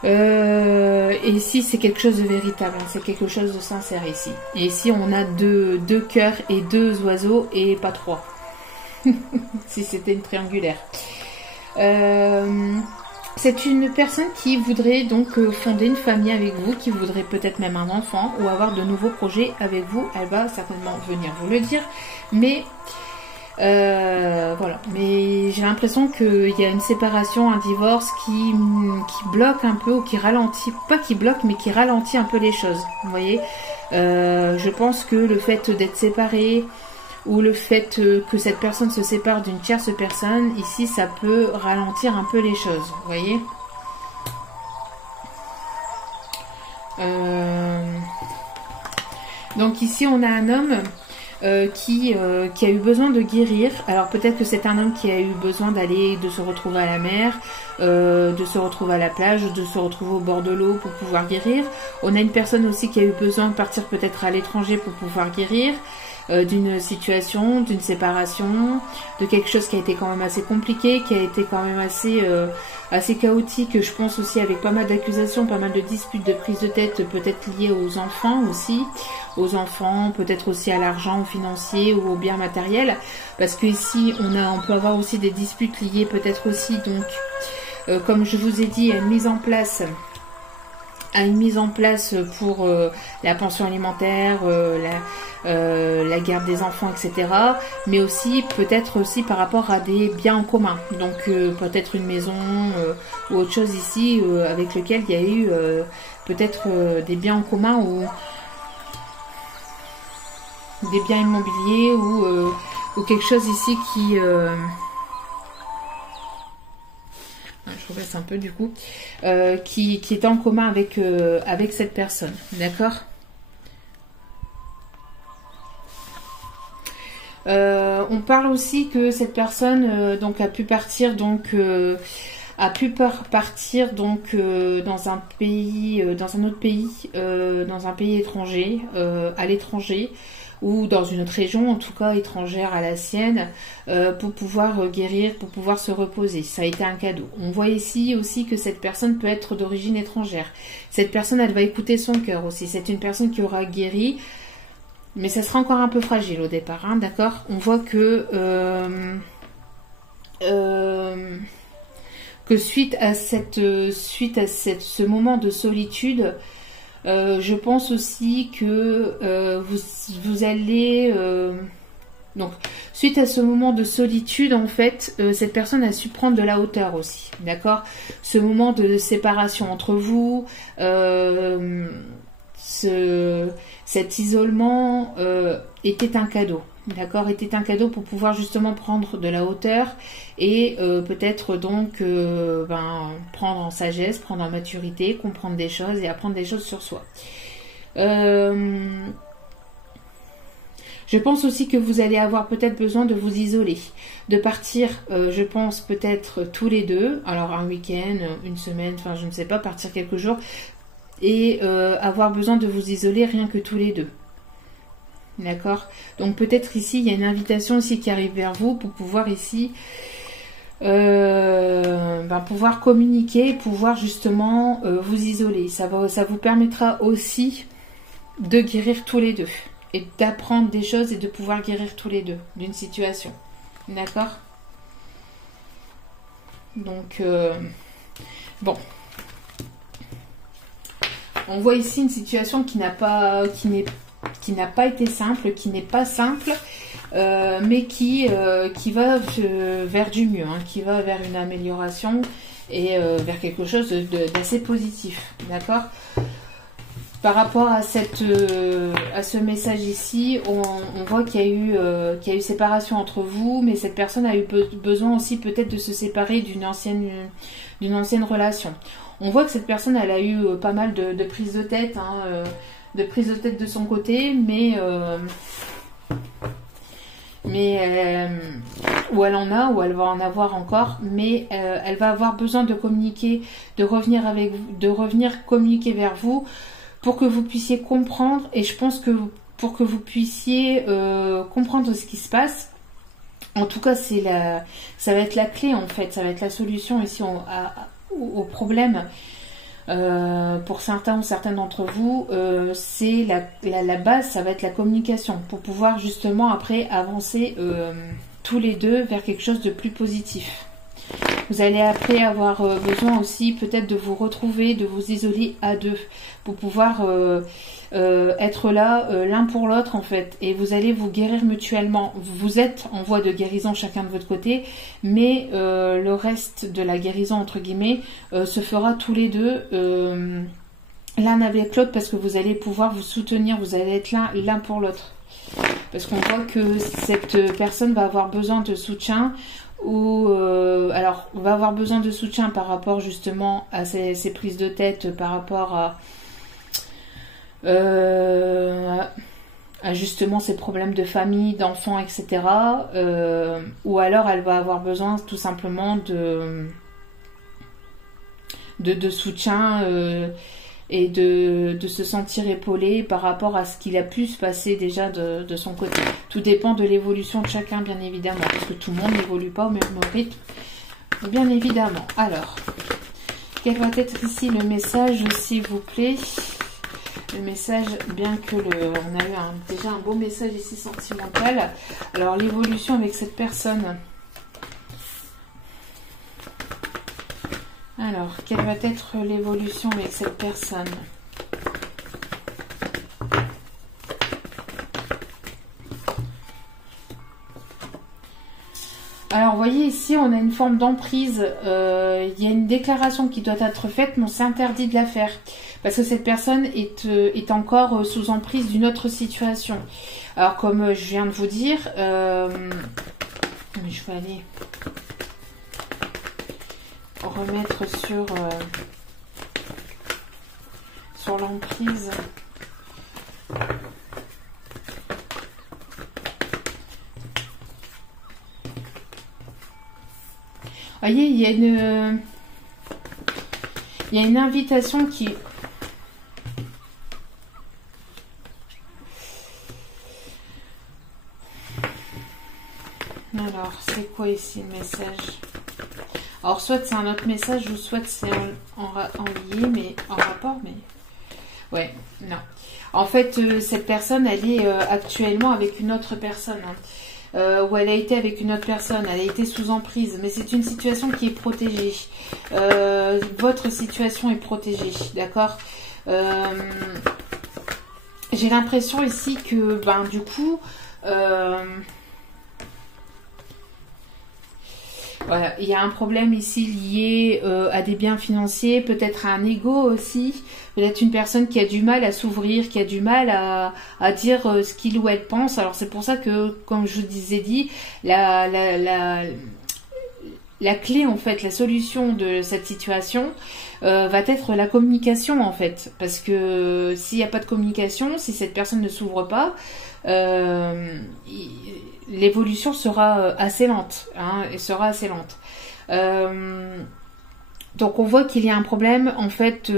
Et ici c'est quelque chose de véritable, hein, c'est quelque chose de sincère ici. Et ici on a deux cœurs et deux oiseaux et pas trois. Si c'était une triangulaire. C'est une personne qui voudrait donc fonder une famille avec vous, qui voudrait peut-être même un enfant ou avoir de nouveaux projets avec vous. Elle va certainement venir vous le dire, mais voilà. Mais j'ai l'impression qu'il y a une séparation, un divorce qui bloque un peu ou qui ralentit, pas qui bloque, mais qui ralentit un peu les choses. Vous voyez, je pense que le fait d'être séparé ou le fait que cette personne se sépare d'une tierce personne, ici ça peut ralentir un peu les choses, vous voyez. Donc ici on a un homme qui a eu besoin de guérir. Alors peut-être que c'est un homme qui a eu besoin de se retrouver à la mer, de se retrouver à la plage, de se retrouver au bord de l'eau pour pouvoir guérir. On a une personne aussi qui a eu besoin de partir peut-être à l'étranger pour pouvoir guérir. D'une situation, d'une séparation, de quelque chose qui a été quand même assez compliqué, qui a été quand même assez chaotique, je pense aussi avec pas mal d'accusations, pas mal de disputes, de prises de tête, peut-être liées aux enfants aussi, peut-être aussi à l'argent, au financier ou au bien matériel, parce que ici on peut avoir aussi des disputes liées peut-être aussi, donc comme je vous ai dit, à une mise en place pour la pension alimentaire, la garde des enfants, etc. Mais aussi peut-être aussi par rapport à des biens en commun. Donc peut-être une maison ou autre chose ici avec lequel il y a eu peut-être des biens en commun ou des biens immobiliers ou quelque chose ici qui... je repasse un peu du coup, qui est en commun avec cette personne, d'accord. On parle aussi que cette personne donc a pu partir donc dans un pays, dans un autre pays, dans un pays étranger, à l'étranger, ou dans une autre région, en tout cas étrangère à la sienne, pour pouvoir guérir, pour pouvoir se reposer. Ça a été un cadeau. On voit ici aussi que cette personne peut être d'origine étrangère. Cette personne, elle va écouter son cœur aussi. C'est une personne qui aura guéri, mais ça sera encore un peu fragile au départ, hein, d'accord? On voit que suite à ce moment de solitude, je pense aussi que vous allez donc suite à ce moment de solitude, en fait, cette personne a su prendre de la hauteur aussi, d'accord? Ce moment de séparation entre vous, cet isolement était un cadeau. D'accord, était un cadeau pour pouvoir justement prendre de la hauteur et peut-être donc prendre en sagesse, prendre en maturité, comprendre des choses et apprendre des choses sur soi. Je pense aussi que vous allez avoir peut-être besoin de vous isoler, de partir, je pense peut-être tous les deux, alors un week-end, une semaine, enfin je ne sais pas, partir quelques jours et avoir besoin de vous isoler rien que tous les deux. D'accord? Donc peut-être ici, il y a une invitation aussi qui arrive vers vous pour pouvoir ici pouvoir communiquer, pouvoir justement vous isoler. Ça vous permettra aussi de guérir tous les deux et d'apprendre des choses et de pouvoir guérir tous les deux d'une situation. D'accord? Donc, bon. On voit ici une situation qui n'a pas été simple, qui n'est pas simple, mais qui va vers du mieux, hein, qui va vers une amélioration et vers quelque chose d'assez positif, d'accord? Par rapport à ce message ici, on voit qu'il y a eu séparation entre vous, mais cette personne a eu besoin aussi peut-être de se séparer d'une ancienne relation. On voit que cette personne, elle a eu pas mal de prises de tête, hein, de prise de tête de son côté, ou elle en a, ou elle va en avoir encore, mais elle va avoir besoin de communiquer, de revenir communiquer vers vous pour que vous puissiez comprendre, et je pense que pour que vous puissiez comprendre ce qui se passe. En tout cas, ça va être la clé en fait, ça va être la solution ici au problème. Pour certains ou certaines d'entre vous, c'est la base, ça va être la communication pour pouvoir justement après avancer tous les deux vers quelque chose de plus positif. Vous allez après avoir besoin aussi peut-être de vous retrouver, de vous isoler à deux pour pouvoir être là l'un pour l'autre en fait, et vous allez vous guérir mutuellement. Vous êtes en voie de guérison chacun de votre côté, mais le reste de la guérison entre guillemets se fera tous les deux l'un avec l'autre, parce que vous allez pouvoir vous soutenir, vous allez être l'un pour l'autre, parce qu'on voit que cette personne va avoir besoin de soutien, ou alors va avoir besoin de soutien par rapport justement à ces prises de tête, par rapport à justement ces problèmes de famille, d'enfants, etc. Ou alors elle va avoir besoin tout simplement de soutien et de se sentir épaulé par rapport à ce qu'il a pu se passer déjà de son côté. Tout dépend de l'évolution de chacun, bien évidemment, parce que tout le monde n'évolue pas au même rythme, bien évidemment. Alors, quel va être ici le message, s'il vous plaît? Le message, bien que on a eu déjà un beau message ici sentimental. Alors, l'évolution avec cette personne. Alors, quelle va être l'évolution avec cette personne? Alors, vous voyez ici, on a une forme d'emprise. Il y a une déclaration qui doit être faite, mais on s'interdit de la faire. Parce que cette personne est encore sous emprise d'une autre situation. Alors, comme je viens de vous dire, je vais aller remettre sur l'emprise. Vous voyez, il y a une invitation qui... Alors, c'est quoi ici le message? Alors, soit c'est un autre message, ou soit c'est en lié, mais en rapport, mais... Ouais, non. En fait, cette personne, elle est actuellement avec une autre personne. Hein. Ou elle a été avec une autre personne, elle a été sous emprise. Mais c'est une situation qui est protégée. Votre situation est protégée, d'accord? J'ai l'impression ici que, ben, du coup... voilà, il y a un problème ici lié à des biens financiers, peut-être à un ego aussi, peut-être une personne qui a du mal à s'ouvrir, qui a du mal à dire ce qu'il ou elle pense. Alors c'est pour ça que, comme je vous ai dit, la clé en fait, la solution de cette situation va être la communication en fait. Parce que s'il n'y a pas de communication, si cette personne ne s'ouvre pas, l'évolution sera assez lente, hein, et sera assez lente. Donc on voit qu'il y a un problème en fait,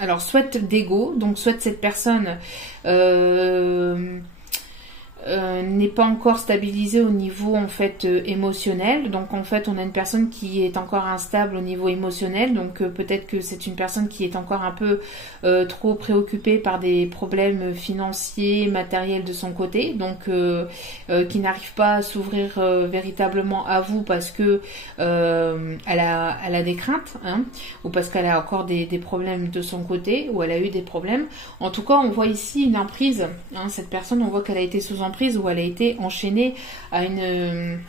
alors soit d'ego, donc soit cette personne n'est pas encore stabilisée au niveau en fait émotionnel. Donc en fait on a une personne qui est encore instable au niveau émotionnel, donc peut-être que c'est une personne qui est encore un peu trop préoccupée par des problèmes financiers, matériels de son côté, donc qui n'arrive pas à s'ouvrir véritablement à vous parce que elle a des craintes, hein, ou parce qu'elle a encore des problèmes de son côté, ou elle a eu des problèmes. En tout cas on voit ici une emprise, hein, cette personne, on voit qu'elle a été sous emprise, où elle a été enchaînée à une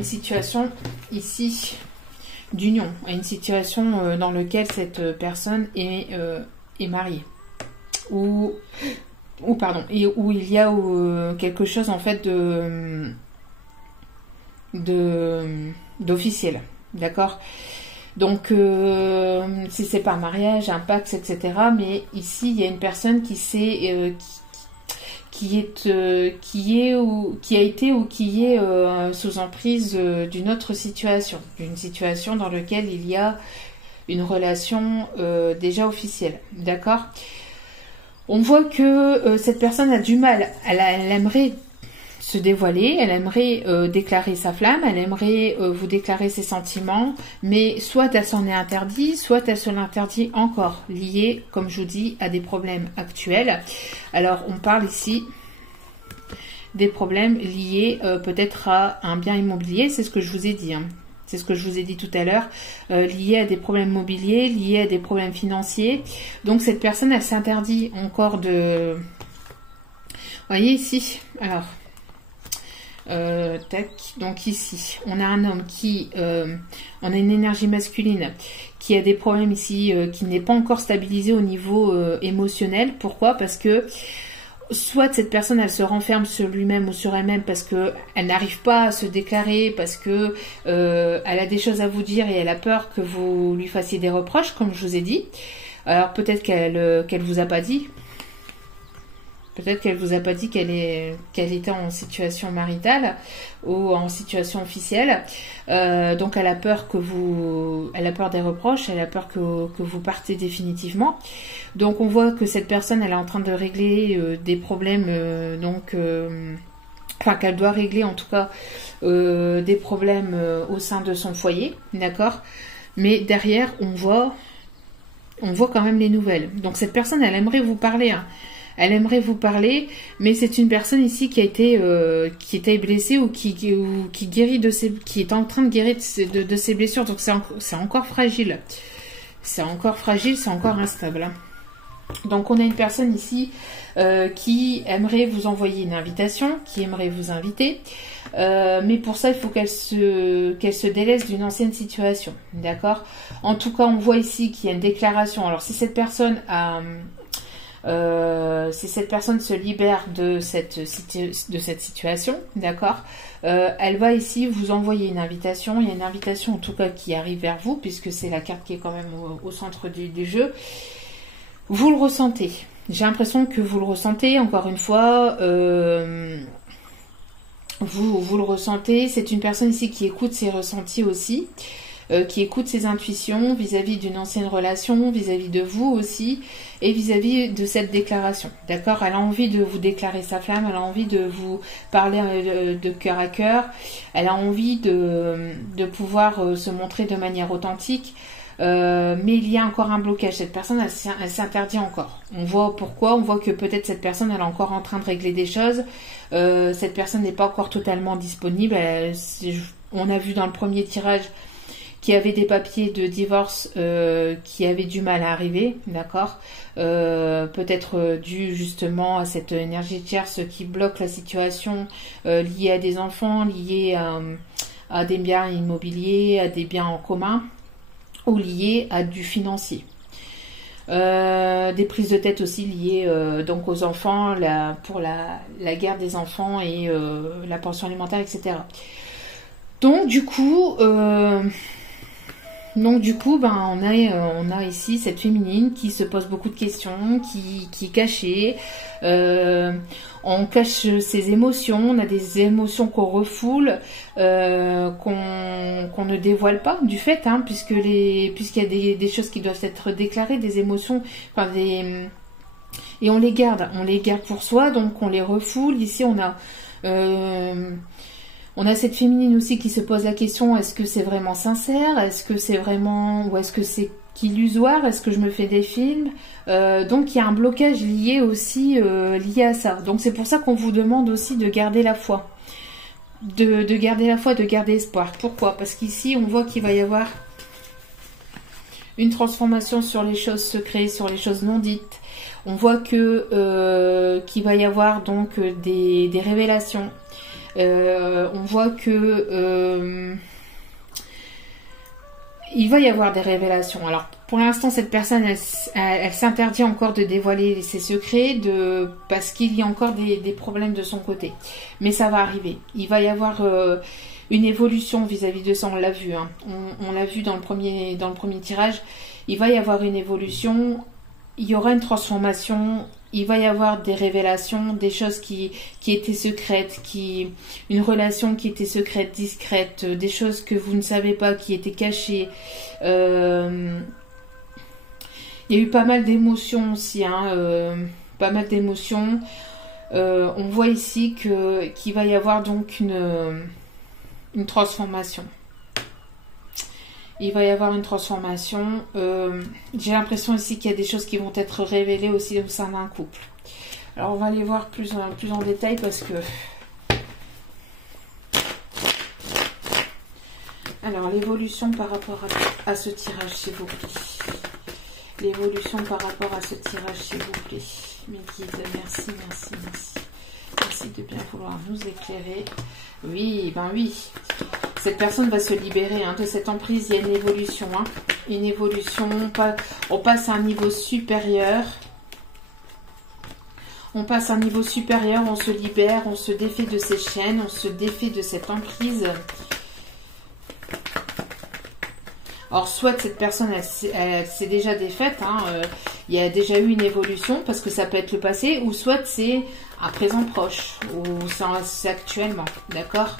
situation ici d'union, à une situation dans laquelle cette personne est mariée, ou pardon, et où il y a quelque chose en fait d'officiel, d'accord. Donc, si c'est par mariage, un pacte, etc. Mais ici, il y a une personne qui sait, qui a été ou qui est sous emprise d'une autre situation, d'une situation dans laquelle il y a une relation déjà officielle, d'accord. On voit que cette personne a du mal, elle aimerait se dévoiler, elle aimerait déclarer sa flamme, elle aimerait vous déclarer ses sentiments, mais soit elle s'en est interdit, soit elle se l'interdit encore, lié, comme je vous dis, à des problèmes actuels. Alors, on parle ici des problèmes liés peut-être à un bien immobilier, c'est ce que je vous ai dit, hein. C'est ce que je vous ai dit tout à l'heure, lié à des problèmes mobiliers, lié à des problèmes financiers. Donc, cette personne, elle s'interdit encore de... Vous voyez ici, alors... tac, donc ici on a un homme qui on a une énergie masculine qui a des problèmes ici, qui n'est pas encore stabilisé au niveau émotionnel. Pourquoi? Parce que soit cette personne elle se renferme sur lui-même ou sur elle-même parce que elle n'arrive pas à se déclarer, parce que elle a des choses à vous dire et elle a peur que vous lui fassiez des reproches, comme je vous ai dit. Alors peut-être qu'elle vous a pas dit. Peut-être qu'elle vous a pas dit qu'elle était en situation maritale ou en situation officielle. Donc elle a peur elle a peur des reproches, elle a peur que vous partez définitivement. Donc on voit que cette personne, elle est en train de régler des problèmes, enfin qu'elle doit régler en tout cas des problèmes au sein de son foyer, d'accord. Mais derrière, on voit quand même les nouvelles. Donc cette personne, elle aimerait vous parler, hein. Elle aimerait vous parler, mais c'est une personne ici qui était blessée ou qui guérit qui est en train de guérir de ses blessures. Donc c'est encore fragile. C'est encore fragile, c'est encore instable. Donc on a une personne ici qui aimerait vous envoyer une invitation, qui aimerait vous inviter. Mais pour ça, il faut qu'elle se délaisse d'une ancienne situation. D'accord? En tout cas, on voit ici qu'il y a une déclaration. Alors si cette personne se libère de cette situation, d'accord, elle va ici vous envoyer une invitation. Il y a une invitation en tout cas qui arrive vers vous, puisque c'est la carte qui est quand même au centre du jeu. Vous le ressentez. J'ai l'impression que vous le ressentez, encore une fois, vous le ressentez. C'est une personne ici qui écoute ses ressentis aussi. qui écoute ses intuitions vis-à-vis d'une ancienne relation, vis-à-vis de vous aussi, et vis-à-vis de cette déclaration. D'accord? Elle a envie de vous déclarer sa flamme, elle a envie de vous parler de cœur à cœur, elle a envie de pouvoir se montrer de manière authentique. Mais il y a encore un blocage. Cette personne, elle s'interdit encore. On voit pourquoi. On voit que peut-être cette personne, elle est encore en train de régler des choses. Cette personne n'est pas encore totalement disponible. On a vu dans le premier tirage qu'il y avait des papiers de divorce qui avaient du mal à arriver. D'accord, peut-être dû justement à cette énergie tierce qui bloque la situation, liée à des enfants, liée à des biens immobiliers, à des biens en commun, ou liées à du financier. Des prises de tête aussi liées donc aux enfants, pour la guerre des enfants et la pension alimentaire, etc. Donc du coup, on a ici cette féminine qui se pose beaucoup de questions, qui est cachée. On cache ses émotions, on a des émotions qu'on refoule, qu'on ne dévoile pas du fait, hein, puisqu'il y a des choses qui doivent être déclarées, des émotions, et on les garde pour soi, donc on les refoule. Ici on a cette féminine aussi qui se pose la question, est-ce que c'est vraiment sincère, est-ce que c'est vraiment, ou est-ce que c'est qu'illusoire, est-ce que je me fais des films, donc il y a un blocage lié aussi lié à ça. Donc c'est pour ça qu'on vous demande aussi de garder la foi, de garder la foi, de garder espoir. Pourquoi? Parce qu'ici on voit qu'il va y avoir une transformation sur les choses secrètes, sur les choses non dites. On voit que qu'il va y avoir donc des révélations. On voit que il va y avoir des révélations. Alors, pour l'instant, cette personne, elle s'interdit encore de dévoiler ses secrets, parce qu'il y a encore des problèmes de son côté. Mais ça va arriver. Il va y avoir une évolution vis-à-vis de ça. On l'a vu, hein. On l'a vu dans le premier tirage. Il va y avoir une évolution. Il y aura une transformation. Il va y avoir des révélations, des choses qui étaient secrètes, une relation qui était secrète, discrète, des choses que vous ne savez pas, qui étaient cachées. Il y a eu pas mal d'émotions aussi, hein, pas mal d'émotions. On voit ici qu'il va y avoir donc une transformation. Il va y avoir une transformation. J'ai l'impression ici qu'il y a des choses qui vont être révélées aussi au sein d'un couple. Alors on va aller voir plus en détail parce que... Alors l'évolution par rapport à ce tirage, s'il vous plaît. L'évolution par rapport à ce tirage, s'il vous plaît. Mes guides, merci, merci, merci. Merci de bien vouloir nous éclairer. Oui, ben oui. Cette personne va se libérer, hein, de cette emprise. Il y a une évolution. Hein. Une évolution. On passe à un niveau supérieur. On passe à un niveau supérieur. On se libère. On se défait de ces chaînes. On se défait de cette emprise. Alors, soit cette personne, elle s'est déjà défaite. Hein, il y a déjà eu une évolution parce que ça peut être le passé. Ou soit c'est un présent proche. Ou c'est actuellement. D'accord ?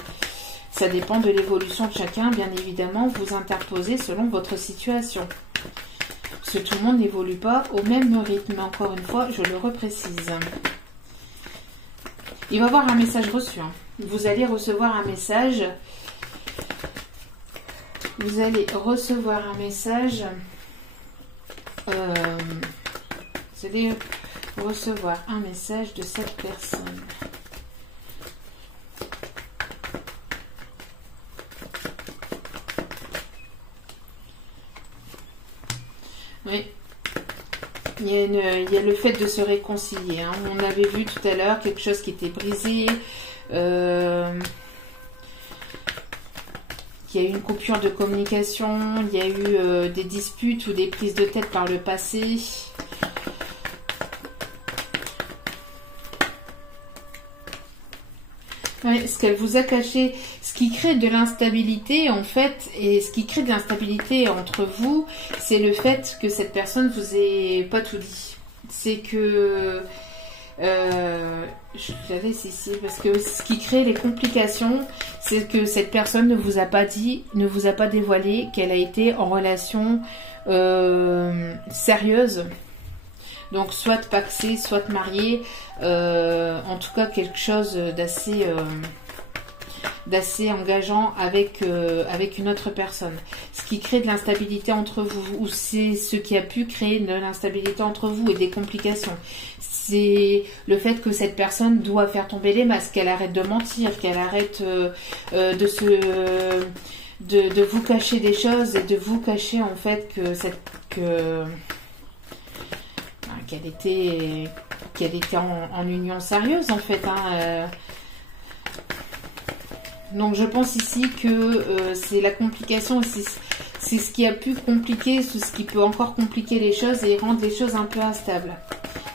Ça dépend de l'évolution de chacun, bien évidemment, vous interposez selon votre situation. Parce que tout le monde n'évolue pas au même rythme, encore une fois, je le reprécise. Il va y avoir un message reçu. Hein. Vous allez recevoir un message. Vous allez recevoir un message. Vous allez recevoir un message de cette personne. Oui, il y a le fait de se réconcilier. Hein. On avait vu tout à l'heure quelque chose qui était brisé, qu'il y a eu une coupure de communication, il y a eu des disputes ou des prises de tête par le passé. Ouais, ce qu'elle vous a caché, ce qui crée de l'instabilité en fait, et ce qui crée de l'instabilité entre vous, c'est le fait que cette personne vous ait pas tout dit. C'est que Je la laisse ici parce que ce qui crée les complications, c'est que cette personne ne vous a pas dit, ne vous a pas dévoilé qu'elle a été en relation sérieuse. Donc soit paxée, soit mariée, en tout cas quelque chose d'assez engageant avec une autre personne. Ce qui crée de l'instabilité entre vous, ou c'est ce qui a pu créer de l'instabilité entre vous et des complications. C'est le fait que cette personne doit faire tomber les masques, qu'elle arrête de mentir, qu'elle arrête de vous cacher des choses et de vous cacher en fait qu'elle était en union sérieuse en fait. Donc je pense ici que c'est la complication, c'est ce qui a pu compliquer, ce qui peut encore compliquer les choses et rendre les choses un peu instables.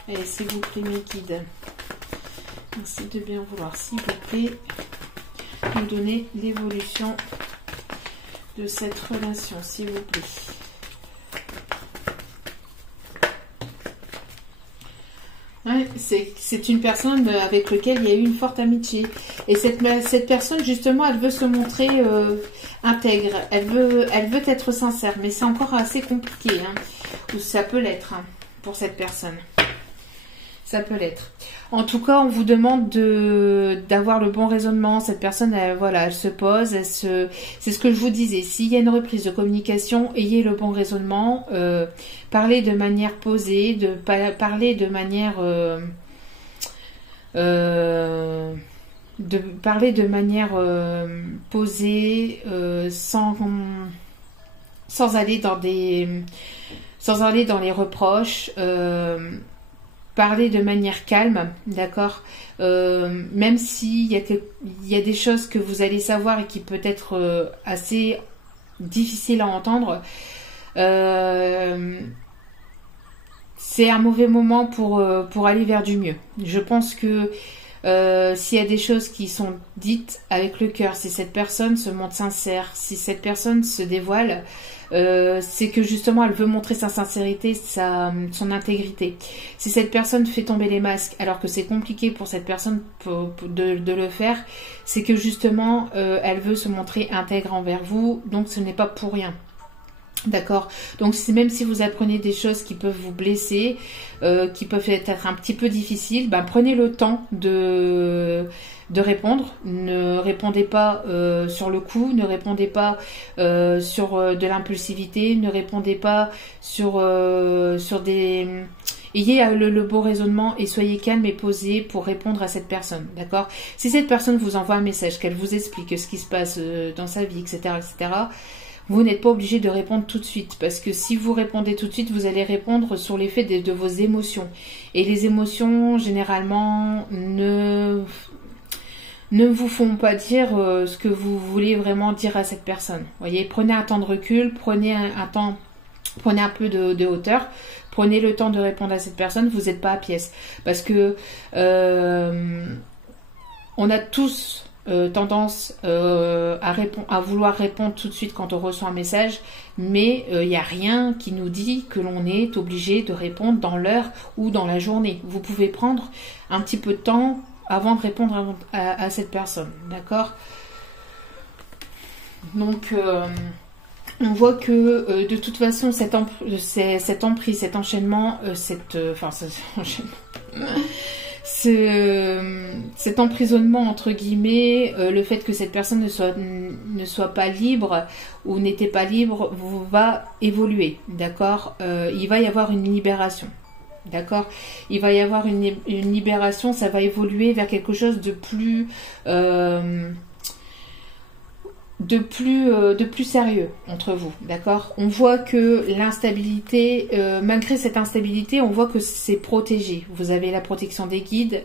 Allez, s'il vous plaît mes guides, merci de bien vouloir, s'il vous plaît, nous donner l'évolution de cette relation, s'il vous plaît. Ouais, c'est une personne avec laquelle il y a eu une forte amitié. Et cette personne, justement, elle veut se montrer intègre. Elle veut être sincère. Mais c'est encore assez compliqué. Hein, ou ça peut l'être pour cette personne. Ça peut l'être. En tout cas, on vous demande d'avoir le bon raisonnement. Cette personne, elle se pose. C'est ce que je vous disais. S'il y a une reprise de communication, ayez le bon raisonnement. Parlez de manière posée, parler de manière posée, sans aller dans les reproches. Parler de manière calme, d'accord, même s'il y a des choses que vous allez savoir et qui peut être assez difficile à entendre. C'est un mauvais moment pour aller vers du mieux. Je pense que s'il y a des choses qui sont dites avec le cœur, si cette personne se montre sincère, si cette personne se dévoile, c'est que justement elle veut montrer sa sincérité, son intégrité. Si cette personne fait tomber les masques alors que c'est compliqué pour cette personne de le faire, c'est que justement elle veut se montrer intègre envers vous, donc ce n'est pas pour rien. D'accord, donc même si vous apprenez des choses qui peuvent vous blesser, qui peuvent être un petit peu difficiles, prenez le temps de répondre. Ne répondez pas sur le coup, ne répondez pas sur de l'impulsivité, ne répondez pas sur des... Ayez le beau raisonnement et soyez calme et posé pour répondre à cette personne, d'accord. Si cette personne vous envoie un message, qu'elle vous explique ce qui se passe dans sa vie, etc., etc., vous n'êtes pas obligé de répondre tout de suite, parce que si vous répondez tout de suite, vous allez répondre sur l'effet de vos émotions. Et les émotions, généralement, ne vous font pas dire ce que vous voulez vraiment dire à cette personne. Vous voyez, prenez un temps de recul, prenez un peu de hauteur, prenez le temps de répondre à cette personne, vous n'êtes pas à pièce. Parce que on a tous... tendance à vouloir répondre tout de suite quand on reçoit un message, mais il n'y a rien qui nous dit que l'on est obligé de répondre dans l'heure ou dans la journée. Vous pouvez prendre un petit peu de temps avant de répondre à cette personne, d'accord. Donc on voit que de toute façon cette emprise, cet enchaînement, cet emprisonnement entre guillemets, le fait que cette personne ne soit pas libre ou n'était pas libre, va évoluer, d'accord. Il va y avoir une libération, d'accord. Il va y avoir une libération, ça va évoluer vers quelque chose de plus sérieux entre vous, d'accord. On voit que l'instabilité, malgré cette instabilité, on voit que c'est protégé. Vous avez la protection des guides.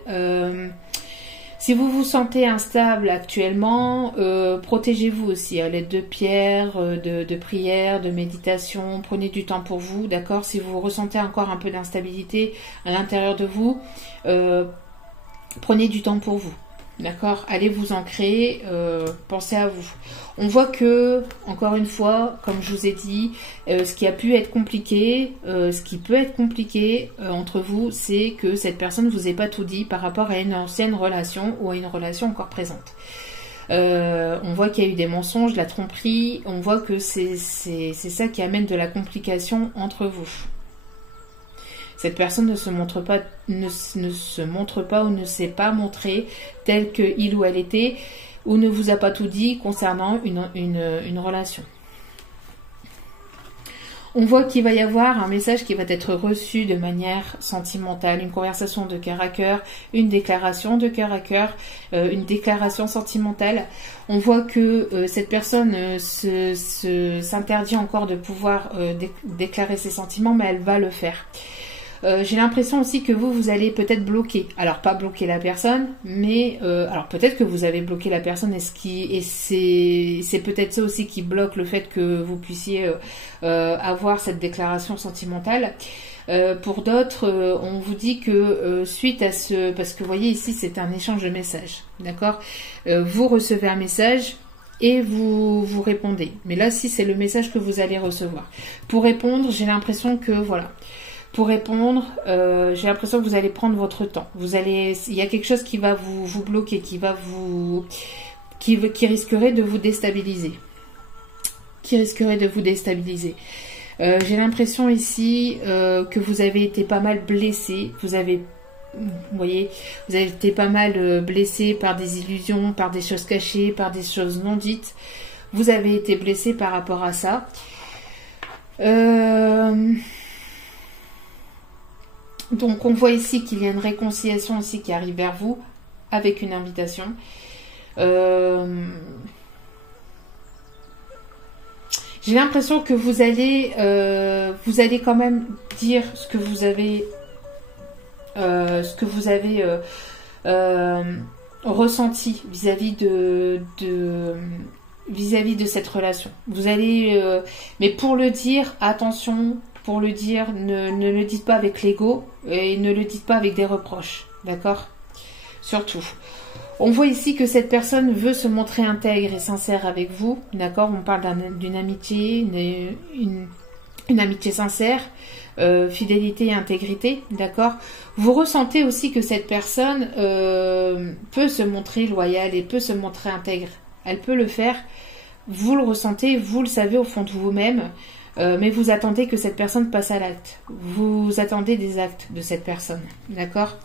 Si vous vous sentez instable actuellement, protégez-vous aussi à l'aide de pierres, de prières, de méditation. Prenez du temps pour vous, d'accord. Si vous ressentez encore un peu d'instabilité à l'intérieur de vous, prenez du temps pour vous. D'accord? Allez vous ancrer, pensez à vous. On voit que, encore une fois, comme je vous ai dit, ce qui a pu être compliqué, ce qui peut être compliqué entre vous, c'est que cette personne ne vous ait pas tout dit par rapport à une ancienne relation ou à une relation encore présente. On voit qu'il y a eu des mensonges, de la tromperie, on voit que c'est ça qui amène de la complication entre vous. Cette personne ne se montre pas ou ne s'est pas montrée telle qu'il ou elle était, ou ne vous a pas tout dit concernant une relation. On voit qu'il va y avoir un message qui va être reçu de manière sentimentale, une conversation de cœur à cœur, une déclaration de cœur à cœur, une déclaration sentimentale. On voit que cette personne s'interdit encore de pouvoir déclarer ses sentiments, mais elle va le faire. J'ai l'impression aussi que vous allez peut-être bloquer. Alors pas bloquer la personne, mais alors peut-être que vous avez bloqué la personne et c'est peut-être ça aussi qui bloque le fait que vous puissiez avoir cette déclaration sentimentale. Pour d'autres, on vous dit que suite à parce que vous voyez ici c'est un échange de messages, d'accord? Vous recevez un message et vous répondez. Mais là, si c'est le message que vous allez recevoir. Pour répondre, j'ai l'impression que voilà. Pour répondre, j'ai l'impression que vous allez prendre votre temps. Il y a quelque chose qui va vous bloquer, qui risquerait de vous déstabiliser. J'ai l'impression ici que vous avez été pas mal blessé. Vous avez été pas mal blessé par des illusions, par des choses cachées, par des choses non dites. Vous avez été blessé par rapport à ça. Donc on voit ici qu'il y a une réconciliation aussi qui arrive vers vous avec une invitation. J'ai l'impression que vous allez quand même dire ce que vous avez ressenti vis-à-vis de cette relation. Vous allez, mais pour le dire, attention. Pour le dire, ne le dites pas avec l'ego et ne le dites pas avec des reproches, d'accord? Surtout. On voit ici que cette personne veut se montrer intègre et sincère avec vous, d'accord? On parle d'une amitié, une amitié sincère, fidélité et intégrité, d'accord? Vous ressentez aussi que cette personne peut se montrer loyale et peut se montrer intègre. Elle peut le faire. Vous le ressentez, vous le savez au fond de vous-même. Mais vous attendez que cette personne passe à l'acte. Vous attendez des actes de cette personne, d'accord?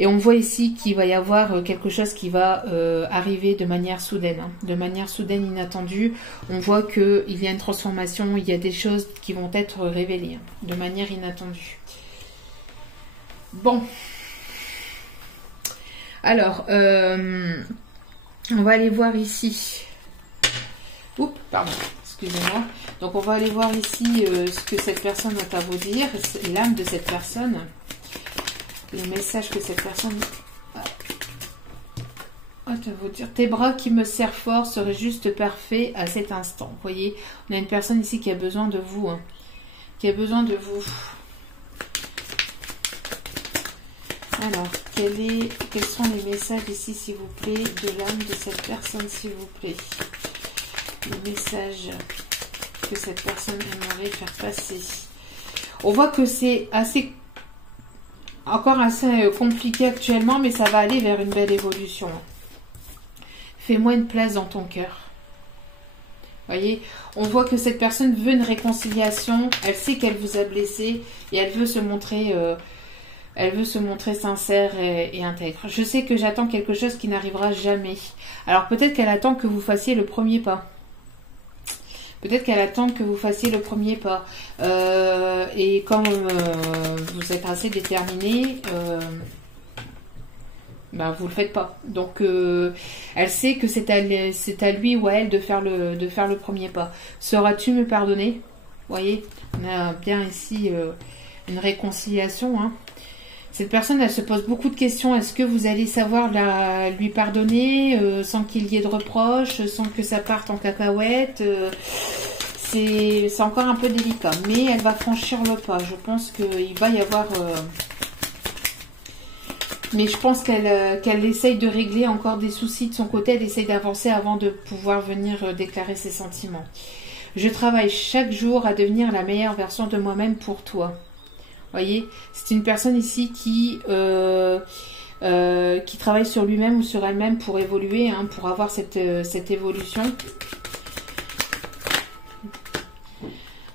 Et on voit ici qu'il va y avoir quelque chose qui va arriver de manière soudaine, de manière soudaine, inattendue. On voit qu'il y a une transformation, il y a des choses qui vont être révélées de manière inattendue. Bon. Alors, on va aller voir ici. Oups, pardon. Excusez-moi. Donc on va aller voir ici ce que cette personne a à vous dire, l'âme de cette personne, le message que cette personne a à vous dire. Tes bras qui me serrent fort seraient juste parfaits à cet instant. Vous voyez, on a une personne ici qui a besoin de vous, qui a besoin de vous. Alors, quels sont les messages ici, s'il vous plaît, de l'âme de cette personne, s'il vous plaît? Les messages que cette personne aimerait faire passer. On voit que c'est encore assez compliqué actuellement, mais ça va aller vers une belle évolution. Fais-moi une place dans ton cœur. Voyez, on voit que cette personne veut une réconciliation. Elle sait qu'elle vous a blessé et elle veut se montrer sincère et intègre. Je sais que j'attends quelque chose qui n'arrivera jamais. Alors peut-être qu'elle attend que vous fassiez le premier pas. Peut-être qu'elle attend que vous fassiez le premier pas. Et comme vous êtes assez déterminé, ben vous le faites pas. Donc elle sait que c'est à lui ou à elle de faire le premier pas. Sauras-tu me pardonner? Vous voyez, on a bien ici une réconciliation. Hein. Cette personne, elle se pose beaucoup de questions. Est-ce que vous allez savoir lui pardonner sans qu'il y ait de reproches, sans que ça parte en cacahuète? C'est encore un peu délicat, mais elle va franchir le pas. Je pense qu'il va y avoir Mais je pense qu'elle essaye de régler encore des soucis de son côté. Elle essaye d'avancer avant de pouvoir venir déclarer ses sentiments. Je travaille chaque jour à devenir la meilleure version de moi-même pour toi. Voyez, c'est une personne ici qui travaille sur lui-même ou sur elle-même pour évoluer, hein, pour avoir cette évolution.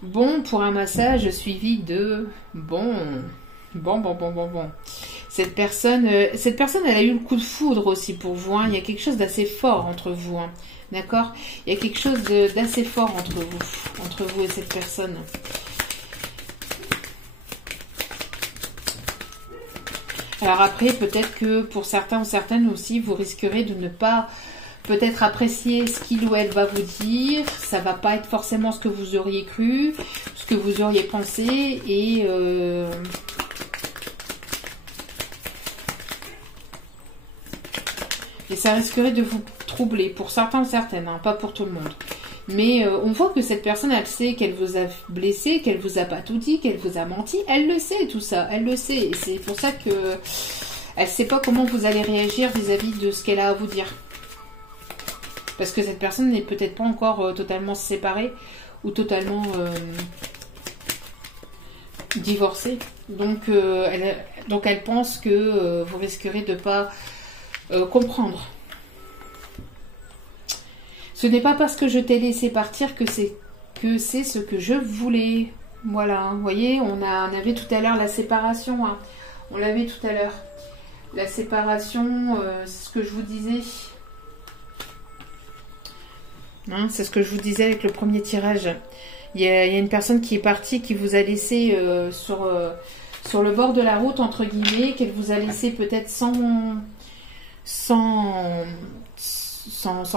Bon, pour un massage suivi de bon. Cette personne, elle a eu le coup de foudre aussi pour vous. Hein. Il y a quelque chose d'assez fort entre vous. Hein. D'accord? Il y a quelque chose d'assez fort entre vous et cette personne. Alors après, peut-être que pour certains ou certaines aussi, vous risquerez de ne pas peut-être apprécier ce qu'il ou elle va vous dire. Ça va pas être forcément ce que vous auriez cru, ce que vous auriez pensé et ça risquerait de vous troubler pour certains ou certaines, hein, pas pour tout le monde. Mais on voit que cette personne, elle sait qu'elle vous a blessé, qu'elle vous a pas tout dit, qu'elle vous a menti. Elle le sait tout ça, elle le sait. Et c'est pour ça que elle sait pas comment vous allez réagir vis-à-vis de ce qu'elle a à vous dire. Parce que cette personne n'est peut-être pas encore totalement séparée ou totalement divorcée. Donc elle pense que vous risquerez de pas comprendre. Ce n'est pas parce que je t'ai laissé partir que c'est ce que je voulais. Voilà, vous voyez, on avait tout à l'heure la séparation. Hein. On l'avait tout à l'heure. La séparation, c'est ce que je vous disais. Hein, c'est ce que je vous disais avec le premier tirage. Il y a une personne qui est partie, qui vous a laissé sur le bord de la route, entre guillemets, qu'elle vous a laissé peut-être sans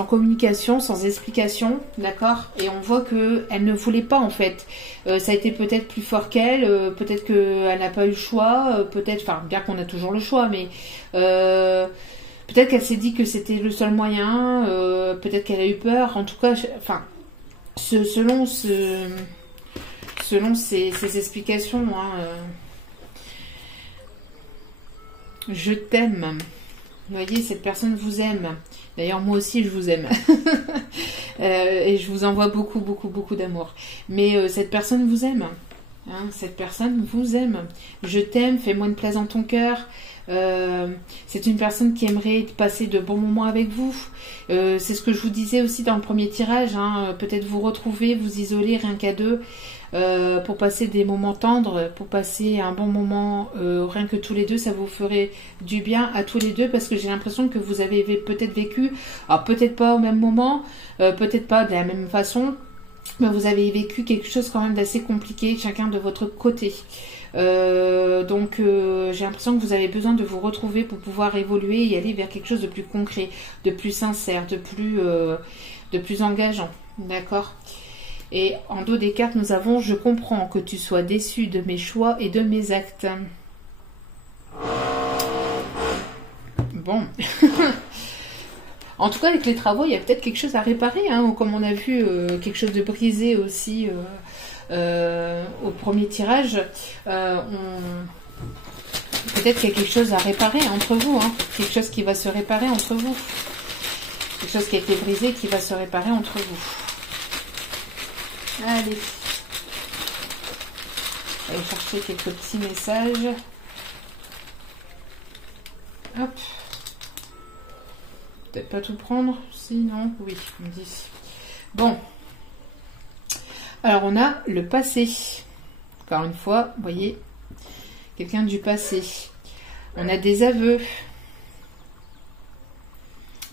communication, sans explication, d'accord? Et on voit qu'elle ne voulait pas, en fait. Ça a été peut-être plus fort qu'elle, peut-être qu'elle n'a pas eu le choix, peut-être, enfin, bien qu'on a toujours le choix, mais peut-être qu'elle s'est dit que c'était le seul moyen, peut-être qu'elle a eu peur, en tout cas, enfin, selon ses explications, hein, je t'aime. Vous voyez, cette personne vous aime. D'ailleurs, moi aussi, je vous aime. Et je vous envoie beaucoup, beaucoup, beaucoup d'amour. Mais cette personne vous aime. Hein, cette personne vous aime. Je t'aime, fais-moi une place dans ton cœur. C'est une personne qui aimerait passer de bons moments avec vous. C'est ce que je vous disais aussi dans le premier tirage. Hein, peut-être vous retrouver, vous isoler rien qu'à deux. Pour passer des moments tendres, pour passer un bon moment, rien que tous les deux, ça vous ferait du bien à tous les deux, parce que j'ai l'impression que vous avez peut-être vécu, alors peut-être pas au même moment, peut-être pas de la même façon, mais vous avez vécu quelque chose quand même d'assez compliqué, chacun de votre côté. Donc j'ai l'impression que vous avez besoin de vous retrouver pour pouvoir évoluer et aller vers quelque chose de plus concret, de plus sincère, de plus engageant, d'accord ? Et en dos des cartes, nous avons « Je comprends que tu sois déçu de mes choix et de mes actes. » Bon. En tout cas, avec les travaux, il y a peut-être quelque chose à réparer. Hein, comme on a vu, quelque chose de brisé aussi au premier tirage. Peut-être qu'il y a quelque chose à réparer entre vous. Hein, quelque chose qui va se réparer entre vous. Quelque chose qui a été brisé qui va se réparer entre vous. Allez, allez chercher quelques petits messages. Hop. Peut-être pas tout prendre. Si, non, oui, on dit. Bon. Alors, on a le passé. Encore une fois, vous voyez, quelqu'un du passé. On a des aveux.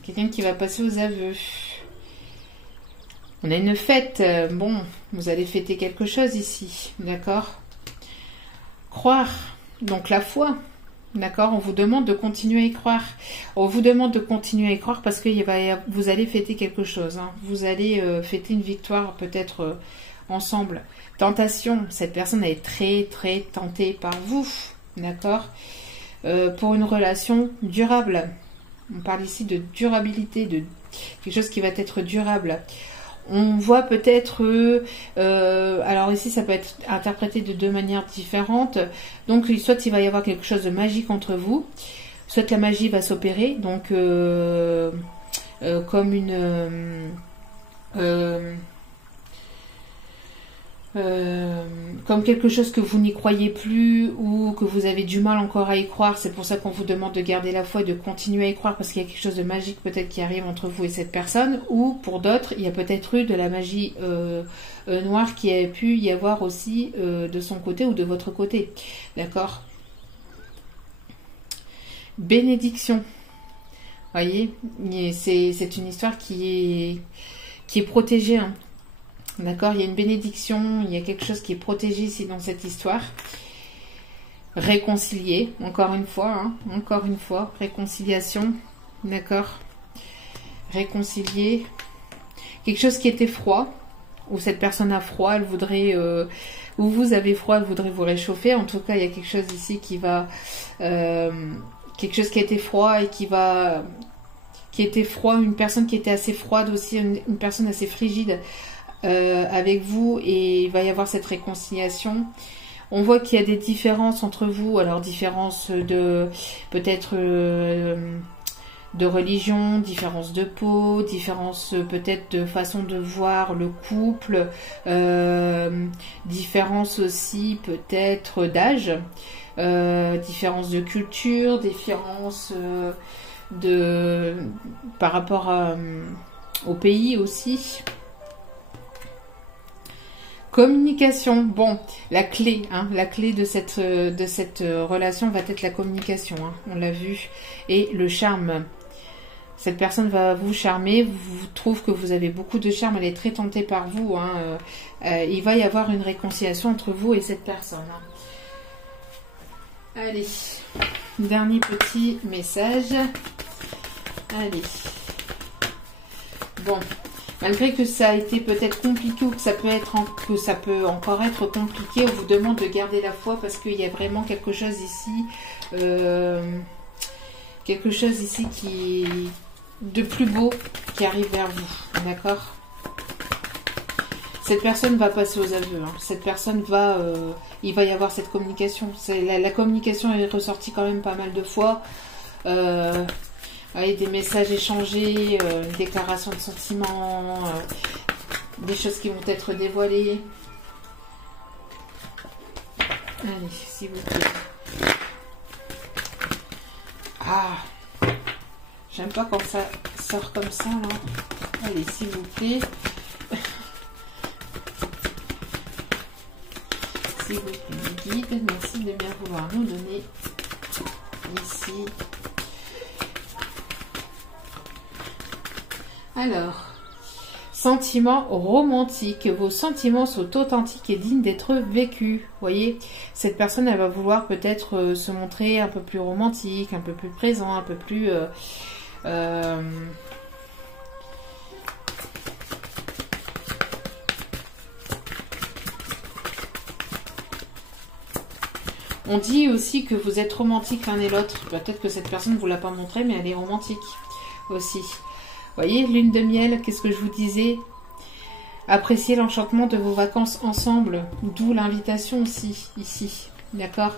Quelqu'un qui va passer aux aveux. On a une fête, bon, vous allez fêter quelque chose ici, d'accord? Croire, donc la foi, d'accord? On vous demande de continuer à y croire. On vous demande de continuer à y croire parce que vous allez fêter quelque chose. Hein. Vous allez fêter une victoire peut-être ensemble. Tentation, cette personne est très très tentée par vous, d'accord? Pour une relation durable. On parle ici de durabilité, de quelque chose qui va être durable. On voit peut-être, alors ici ça peut être interprété de deux manières différentes, donc soit il va y avoir quelque chose de magique entre vous, soit la magie va s'opérer, donc comme comme quelque chose que vous n'y croyez plus ou que vous avez du mal encore à y croire. C'est pour ça qu'on vous demande de garder la foi et de continuer à y croire, parce qu'il y a quelque chose de magique peut-être qui arrive entre vous et cette personne. Ou pour d'autres, il y a peut-être eu de la magie noire qui a pu y avoir aussi de son côté ou de votre côté. D'accord? Bénédiction. Voyez, c'est une histoire qui est protégée, hein. D'accord, il y a une bénédiction, il y a quelque chose qui est protégé ici dans cette histoire. Réconcilier, encore une fois, réconciliation, d'accord. Réconcilier. Quelque chose qui était froid, ou cette personne a froid, elle voudrait, ou vous avez froid, elle voudrait vous réchauffer. En tout cas, il y a quelque chose ici qui va, quelque chose qui a été froid et qui était froid, une personne qui était assez froide aussi, une personne assez frigide. Avec vous, et il va y avoir cette réconciliation. On voit qu'il y a des différences entre vous, alors différences de peut-être de religion, différences de peau, différences peut-être de façon de voir le couple, différences aussi peut-être d'âge, différences de culture, différences par rapport au pays aussi. Communication, bon, la clé de cette relation va être la communication, hein, on l'a vu, et le charme. Cette personne va vous charmer, vous trouve que vous avez beaucoup de charme, elle est très tentée par vous, hein, il va y avoir une réconciliation entre vous et cette personne. Hein. Allez, dernier petit message. Allez, bon. Malgré que ça a été peut-être compliqué ou que ça peut encore être compliqué, on vous demande de garder la foi parce qu'il y a vraiment quelque chose ici qui de plus beau qui arrive vers vous, d'accord? Cette personne va passer aux aveux, hein. Cette personne va, il va y avoir cette communication. La communication est ressortie quand même pas mal de fois. Avec des messages échangés, une déclaration de sentiments, des choses qui vont être dévoilées. Allez, s'il vous plaît. Ah, j'aime pas quand ça sort comme ça, là. Allez, s'il vous plaît. S'il vous plaît, guide, merci de bien vouloir nous donner ici. Alors, sentiments romantiques. Vos sentiments sont authentiques et dignes d'être vécus. Vous voyez, cette personne, elle va vouloir peut-être se montrer un peu plus romantique, un peu plus présent, un peu plus... On dit aussi que vous êtes romantique l'un et l'autre. Peut-être que cette personne ne vous l'a pas montré, mais elle est romantique aussi. Vous voyez, lune de miel, qu'est-ce que je vous disais? Appréciez l'enchantement de vos vacances ensemble, d'où l'invitation aussi, ici, d'accord?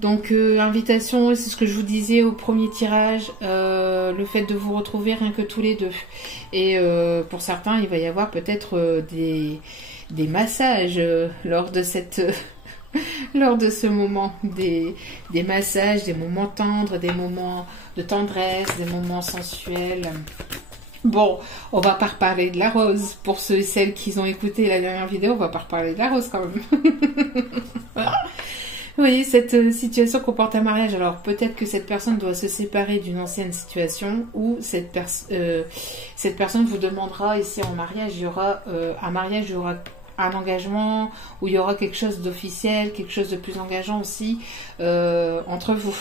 Donc, invitation, c'est ce que je vous disais au premier tirage, le fait de vous retrouver rien que tous les deux. Et pour certains, il va y avoir peut-être des massages lors de cette... lors de ce moment, des massages, des moments tendres, des moments de tendresse, des moments sensuels... Bon, on va pas reparler de la rose. Pour ceux et celles qui ont écouté la dernière vidéo, on va pas reparler de la rose quand même. Vous voyez, cette situation comporte un mariage. Alors, peut-être que cette personne doit se séparer d'une ancienne situation ou cette personne vous demandera ici en mariage, il y aura un mariage, il y aura un engagement, où il y aura quelque chose d'officiel, quelque chose de plus engageant aussi entre vous.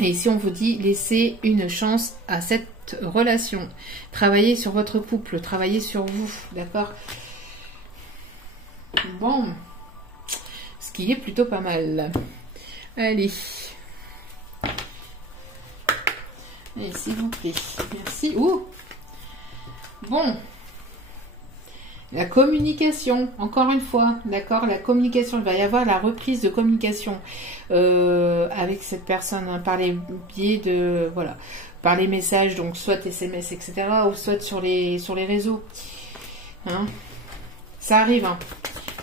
Et ici, on vous dit, laissez une chance à cette relation. Travaillez sur votre couple, travaillez sur vous, d'accord? Bon, ce qui est plutôt pas mal. Allez. Allez, s'il vous plaît. Merci. Ouh. Bon. La communication, encore une fois, d'accord, la communication, il va y avoir la reprise de communication avec cette personne hein, par les biais de, voilà, par les messages, donc soit SMS, etc., ou soit sur les réseaux. Hein. Ça arrive, hein.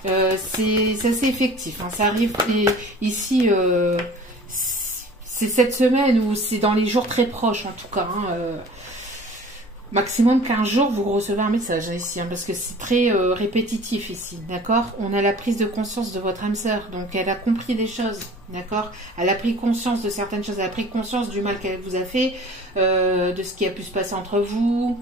C'est assez effectif, hein. Ça arrive, et ici, c'est cette semaine ou c'est dans les jours très proches, en tout cas, hein, maximum 15 jours, vous recevez un message ici, hein, parce que c'est très répétitif ici, d'accord? On a la prise de conscience de votre âme sœur, donc elle a compris des choses, d'accord? Elle a pris conscience de certaines choses, elle a pris conscience du mal qu'elle vous a fait, de ce qui a pu se passer entre vous.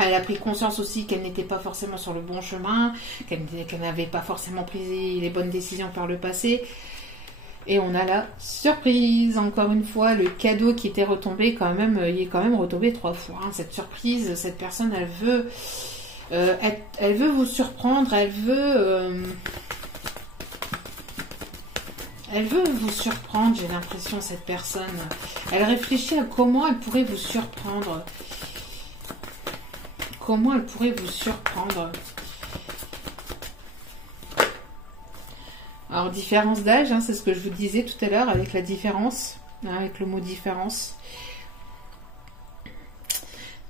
Elle a pris conscience aussi qu'elle n'était pas forcément sur le bon chemin, qu'elle n'avait pas forcément pris les bonnes décisions par le passé. Et on a la surprise, encore une fois, le cadeau qui était retombé quand même, il est quand même retombé 3 fois. Hein. Cette surprise, cette personne, elle veut vous surprendre, elle veut vous surprendre, j'ai l'impression, cette personne. Elle réfléchit à comment elle pourrait vous surprendre. Comment elle pourrait vous surprendre. Alors, différence d'âge, hein, c'est ce que je vous disais tout à l'heure avec la différence, hein, avec le mot différence.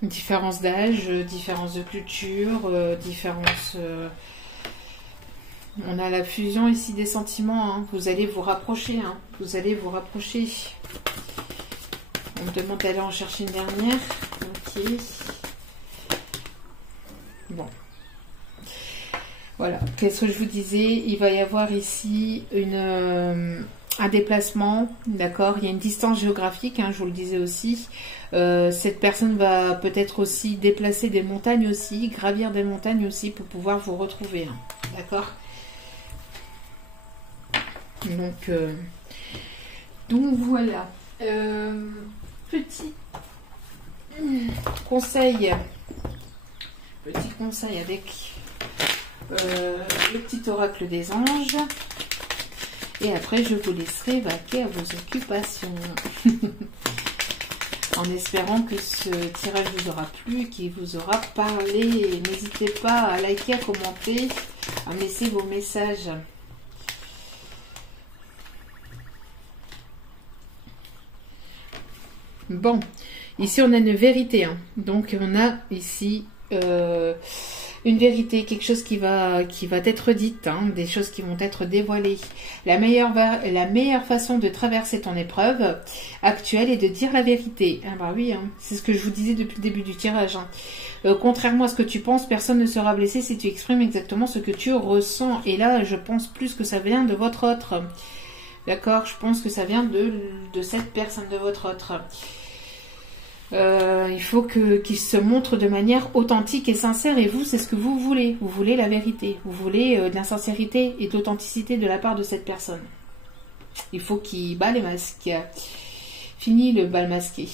Différence d'âge, différence de culture, différence... on a la fusion ici des sentiments, hein. Vous allez vous rapprocher, hein. Vous allez vous rapprocher. On me demande d'aller en chercher une dernière. Ok. Bon. Voilà, qu'est-ce que je vous disais? Il va y avoir ici un déplacement, d'accord? Il y a une distance géographique, hein, je vous le disais aussi. Cette personne va peut-être aussi déplacer des montagnes aussi, gravir des montagnes aussi pour pouvoir vous retrouver, hein, d'accord? Donc voilà. Petit conseil avec le petit oracle des anges. Et après, je vous laisserai vaquer à vos occupations. En espérant que ce tirage vous aura plu, qu'il vous aura parlé. N'hésitez pas à liker, à commenter, à me laisser vos messages. Bon, ici on a une vérité. Hein. Donc on a ici... une vérité, quelque chose qui va être dite, hein, des choses qui vont être dévoilées. La meilleure façon de traverser ton épreuve actuelle est de dire la vérité. Ah bah oui, hein, c'est ce que je vous disais depuis le début du tirage. Hein. Contrairement à ce que tu penses, personne ne sera blessé si tu exprimes exactement ce que tu ressens. Et là, je pense plus que ça vient de votre autre. D'accord? Je pense que ça vient de cette personne, de votre autre. Il faut qu'il se montre de manière authentique et sincère, et vous, c'est ce que vous voulez. Vous voulez la vérité, vous voulez de la sincérité et d'authenticité de la part de cette personne. Il faut qu'il bat les masques. Fini le bal masqué.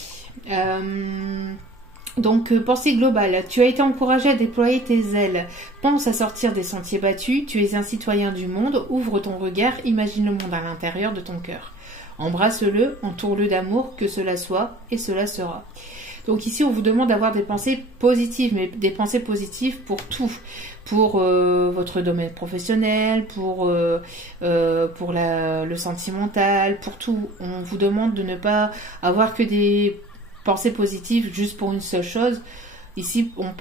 Donc, pensée globale. Tu as été encouragé à déployer tes ailes. Pense à sortir des sentiers battus. Tu es un citoyen du monde. Ouvre ton regard. Imagine le monde à l'intérieur de ton cœur. Embrasse-le, entoure-le d'amour, que cela soit, et cela sera. Donc ici, on vous demande d'avoir des pensées positives, mais des pensées positives pour tout. Pour votre domaine professionnel, pour le sentimental, pour tout. On vous demande de ne pas avoir que des pensées positives juste pour une seule chose. Ici, on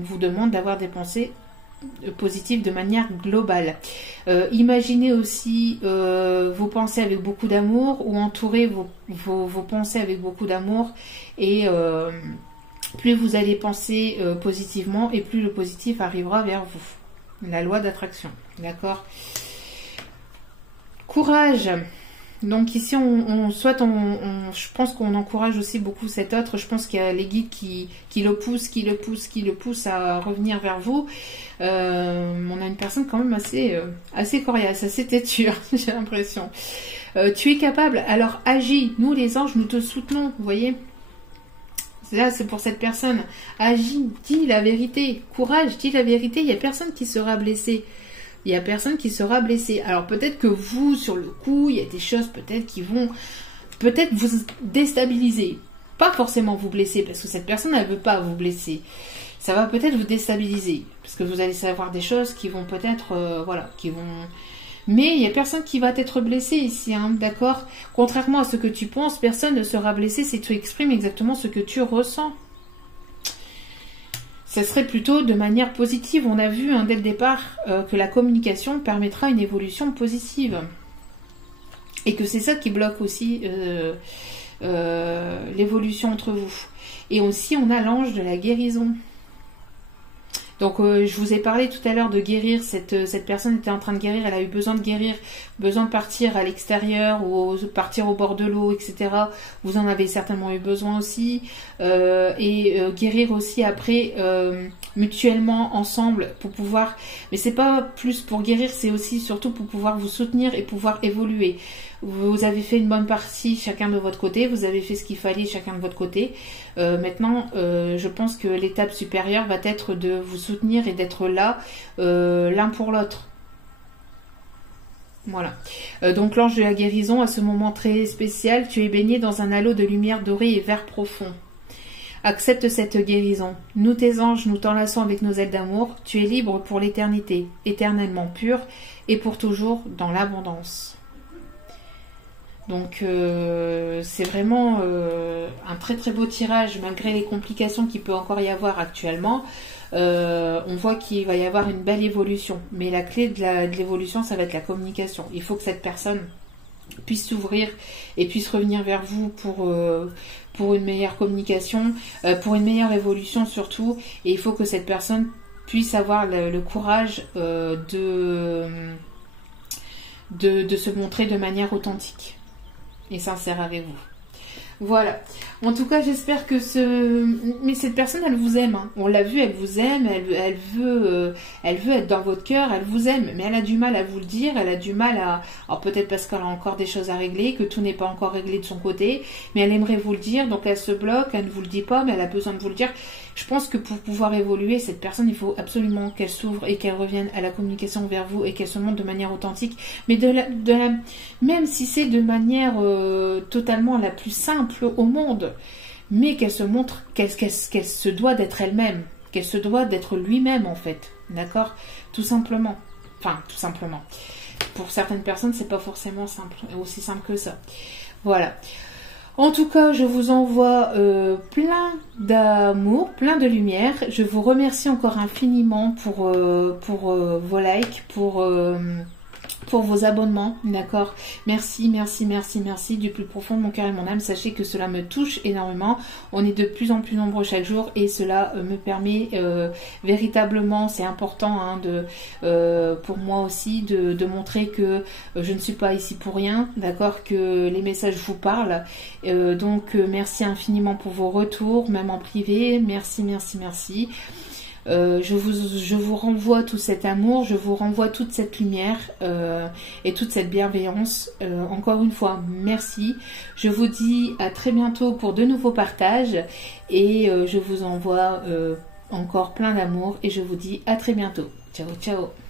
vous demande d'avoir des pensées positive de manière globale. Imaginez aussi vos pensées avec beaucoup d'amour, ou entourez vos pensées avec beaucoup d'amour, et plus vous allez penser positivement, et plus le positif arrivera vers vous. La loi d'attraction, d'accord? Courage. Donc ici, je pense qu'on encourage aussi beaucoup cet autre. Je pense qu'il y a les guides qui le poussent à revenir vers vous. On a une personne quand même assez coriace, assez têtue, j'ai l'impression. Tu es capable, alors agis. Nous, les anges, nous te soutenons, vous voyez. Là, c'est pour cette personne. Agis, dis la vérité. Courage, dis la vérité. Il n'y a personne qui sera blessé. Il n'y a personne qui sera blessé. Alors peut-être que vous, sur le coup, il y a des choses peut-être qui vont peut-être vous déstabiliser. Pas forcément vous blesser, parce que cette personne, elle ne veut pas vous blesser. ça va peut-être vous déstabiliser, parce que vous allez savoir des choses qui vont peut-être, voilà, qui vont... Mais il n'y a personne qui va être blessé ici, hein, d'accord? Contrairement à ce que tu penses, personne ne sera blessé si tu exprimes exactement ce que tu ressens. Ça serait plutôt de manière positive. On a vu hein, dès le départ que la communication permettra une évolution positive. Et que c'est ça qui bloque aussi l'évolution entre vous. Et aussi, on a l'ange de la guérison. Donc, je vous ai parlé tout à l'heure de guérir. Cette personne était en train de guérir. Elle a eu besoin de guérir, besoin de partir à l'extérieur ou partir au bord de l'eau, etc. Vous en avez certainement eu besoin aussi. Guérir aussi après, mutuellement, ensemble, pour pouvoir... Mais c'est pas plus pour guérir, c'est aussi surtout pour pouvoir vous soutenir et pouvoir évoluer. Vous avez fait une bonne partie chacun de votre côté, vous avez fait ce qu'il fallait chacun de votre côté. Maintenant, je pense que l'étape supérieure va être de vous soutenir et d'être là, l'un pour l'autre. Voilà. Donc l'ange de la guérison, à ce moment très spécial, tu es baigné dans un halo de lumière dorée et vert profond. Accepte cette guérison. Nous, tes anges, nous t'enlaçons avec nos ailes d'amour. Tu es libre pour l'éternité, éternellement pur et pour toujours dans l'abondance. Donc c'est vraiment un très très beau tirage malgré les complications qu'il peut encore y avoir actuellement. On voit qu'il va y avoir une belle évolution. Mais la clé de l'évolution, ça va être la communication. Il faut que cette personne puisse s'ouvrir et puisse revenir vers vous pour une meilleure communication, pour une meilleure évolution surtout. Et il faut que cette personne puisse avoir le courage de se montrer de manière authentique et sincère avec vous. Voilà. En tout cas, j'espère que mais cette personne, elle vous aime. Hein. On l'a vu, elle vous aime. Elle veut être dans votre cœur. Elle vous aime, mais elle a du mal à vous le dire. Elle a du mal à... Alors peut-être parce qu'elle a encore des choses à régler, que tout n'est pas encore réglé de son côté. Mais elle aimerait vous le dire, donc elle se bloque. Elle ne vous le dit pas, mais elle a besoin de vous le dire. Je pense que pour pouvoir évoluer, cette personne, il faut absolument qu'elle s'ouvre et qu'elle revienne à la communication vers vous et qu'elle se montre de manière authentique. Mais même si c'est de manière totalement la plus simple au monde, mais qu'elle se montre, qu'elle se doit d'être elle-même, qu'elle se doit d'être lui-même en fait, d'accord? Tout simplement. Enfin, tout simplement. Pour certaines personnes, c'est pas forcément simple, aussi simple que ça. Voilà. En tout cas, je vous envoie plein d'amour, plein de lumière. Je vous remercie encore infiniment pour vos likes, pour vos abonnements, d'accord? Merci, merci, merci, merci du plus profond de mon cœur et de mon âme. Sachez que cela me touche énormément. On est de plus en plus nombreux chaque jour et cela me permet véritablement, c'est important hein, pour moi aussi de montrer que je ne suis pas ici pour rien, d'accord? Que les messages vous parlent. Donc merci infiniment pour vos retours, même en privé. Merci, merci, merci. Je vous renvoie tout cet amour, je vous renvoie toute cette lumière et toute cette bienveillance. Encore une fois, merci. Je vous dis à très bientôt pour de nouveaux partages et je vous envoie encore plein d'amour et je vous dis à très bientôt. Ciao, ciao.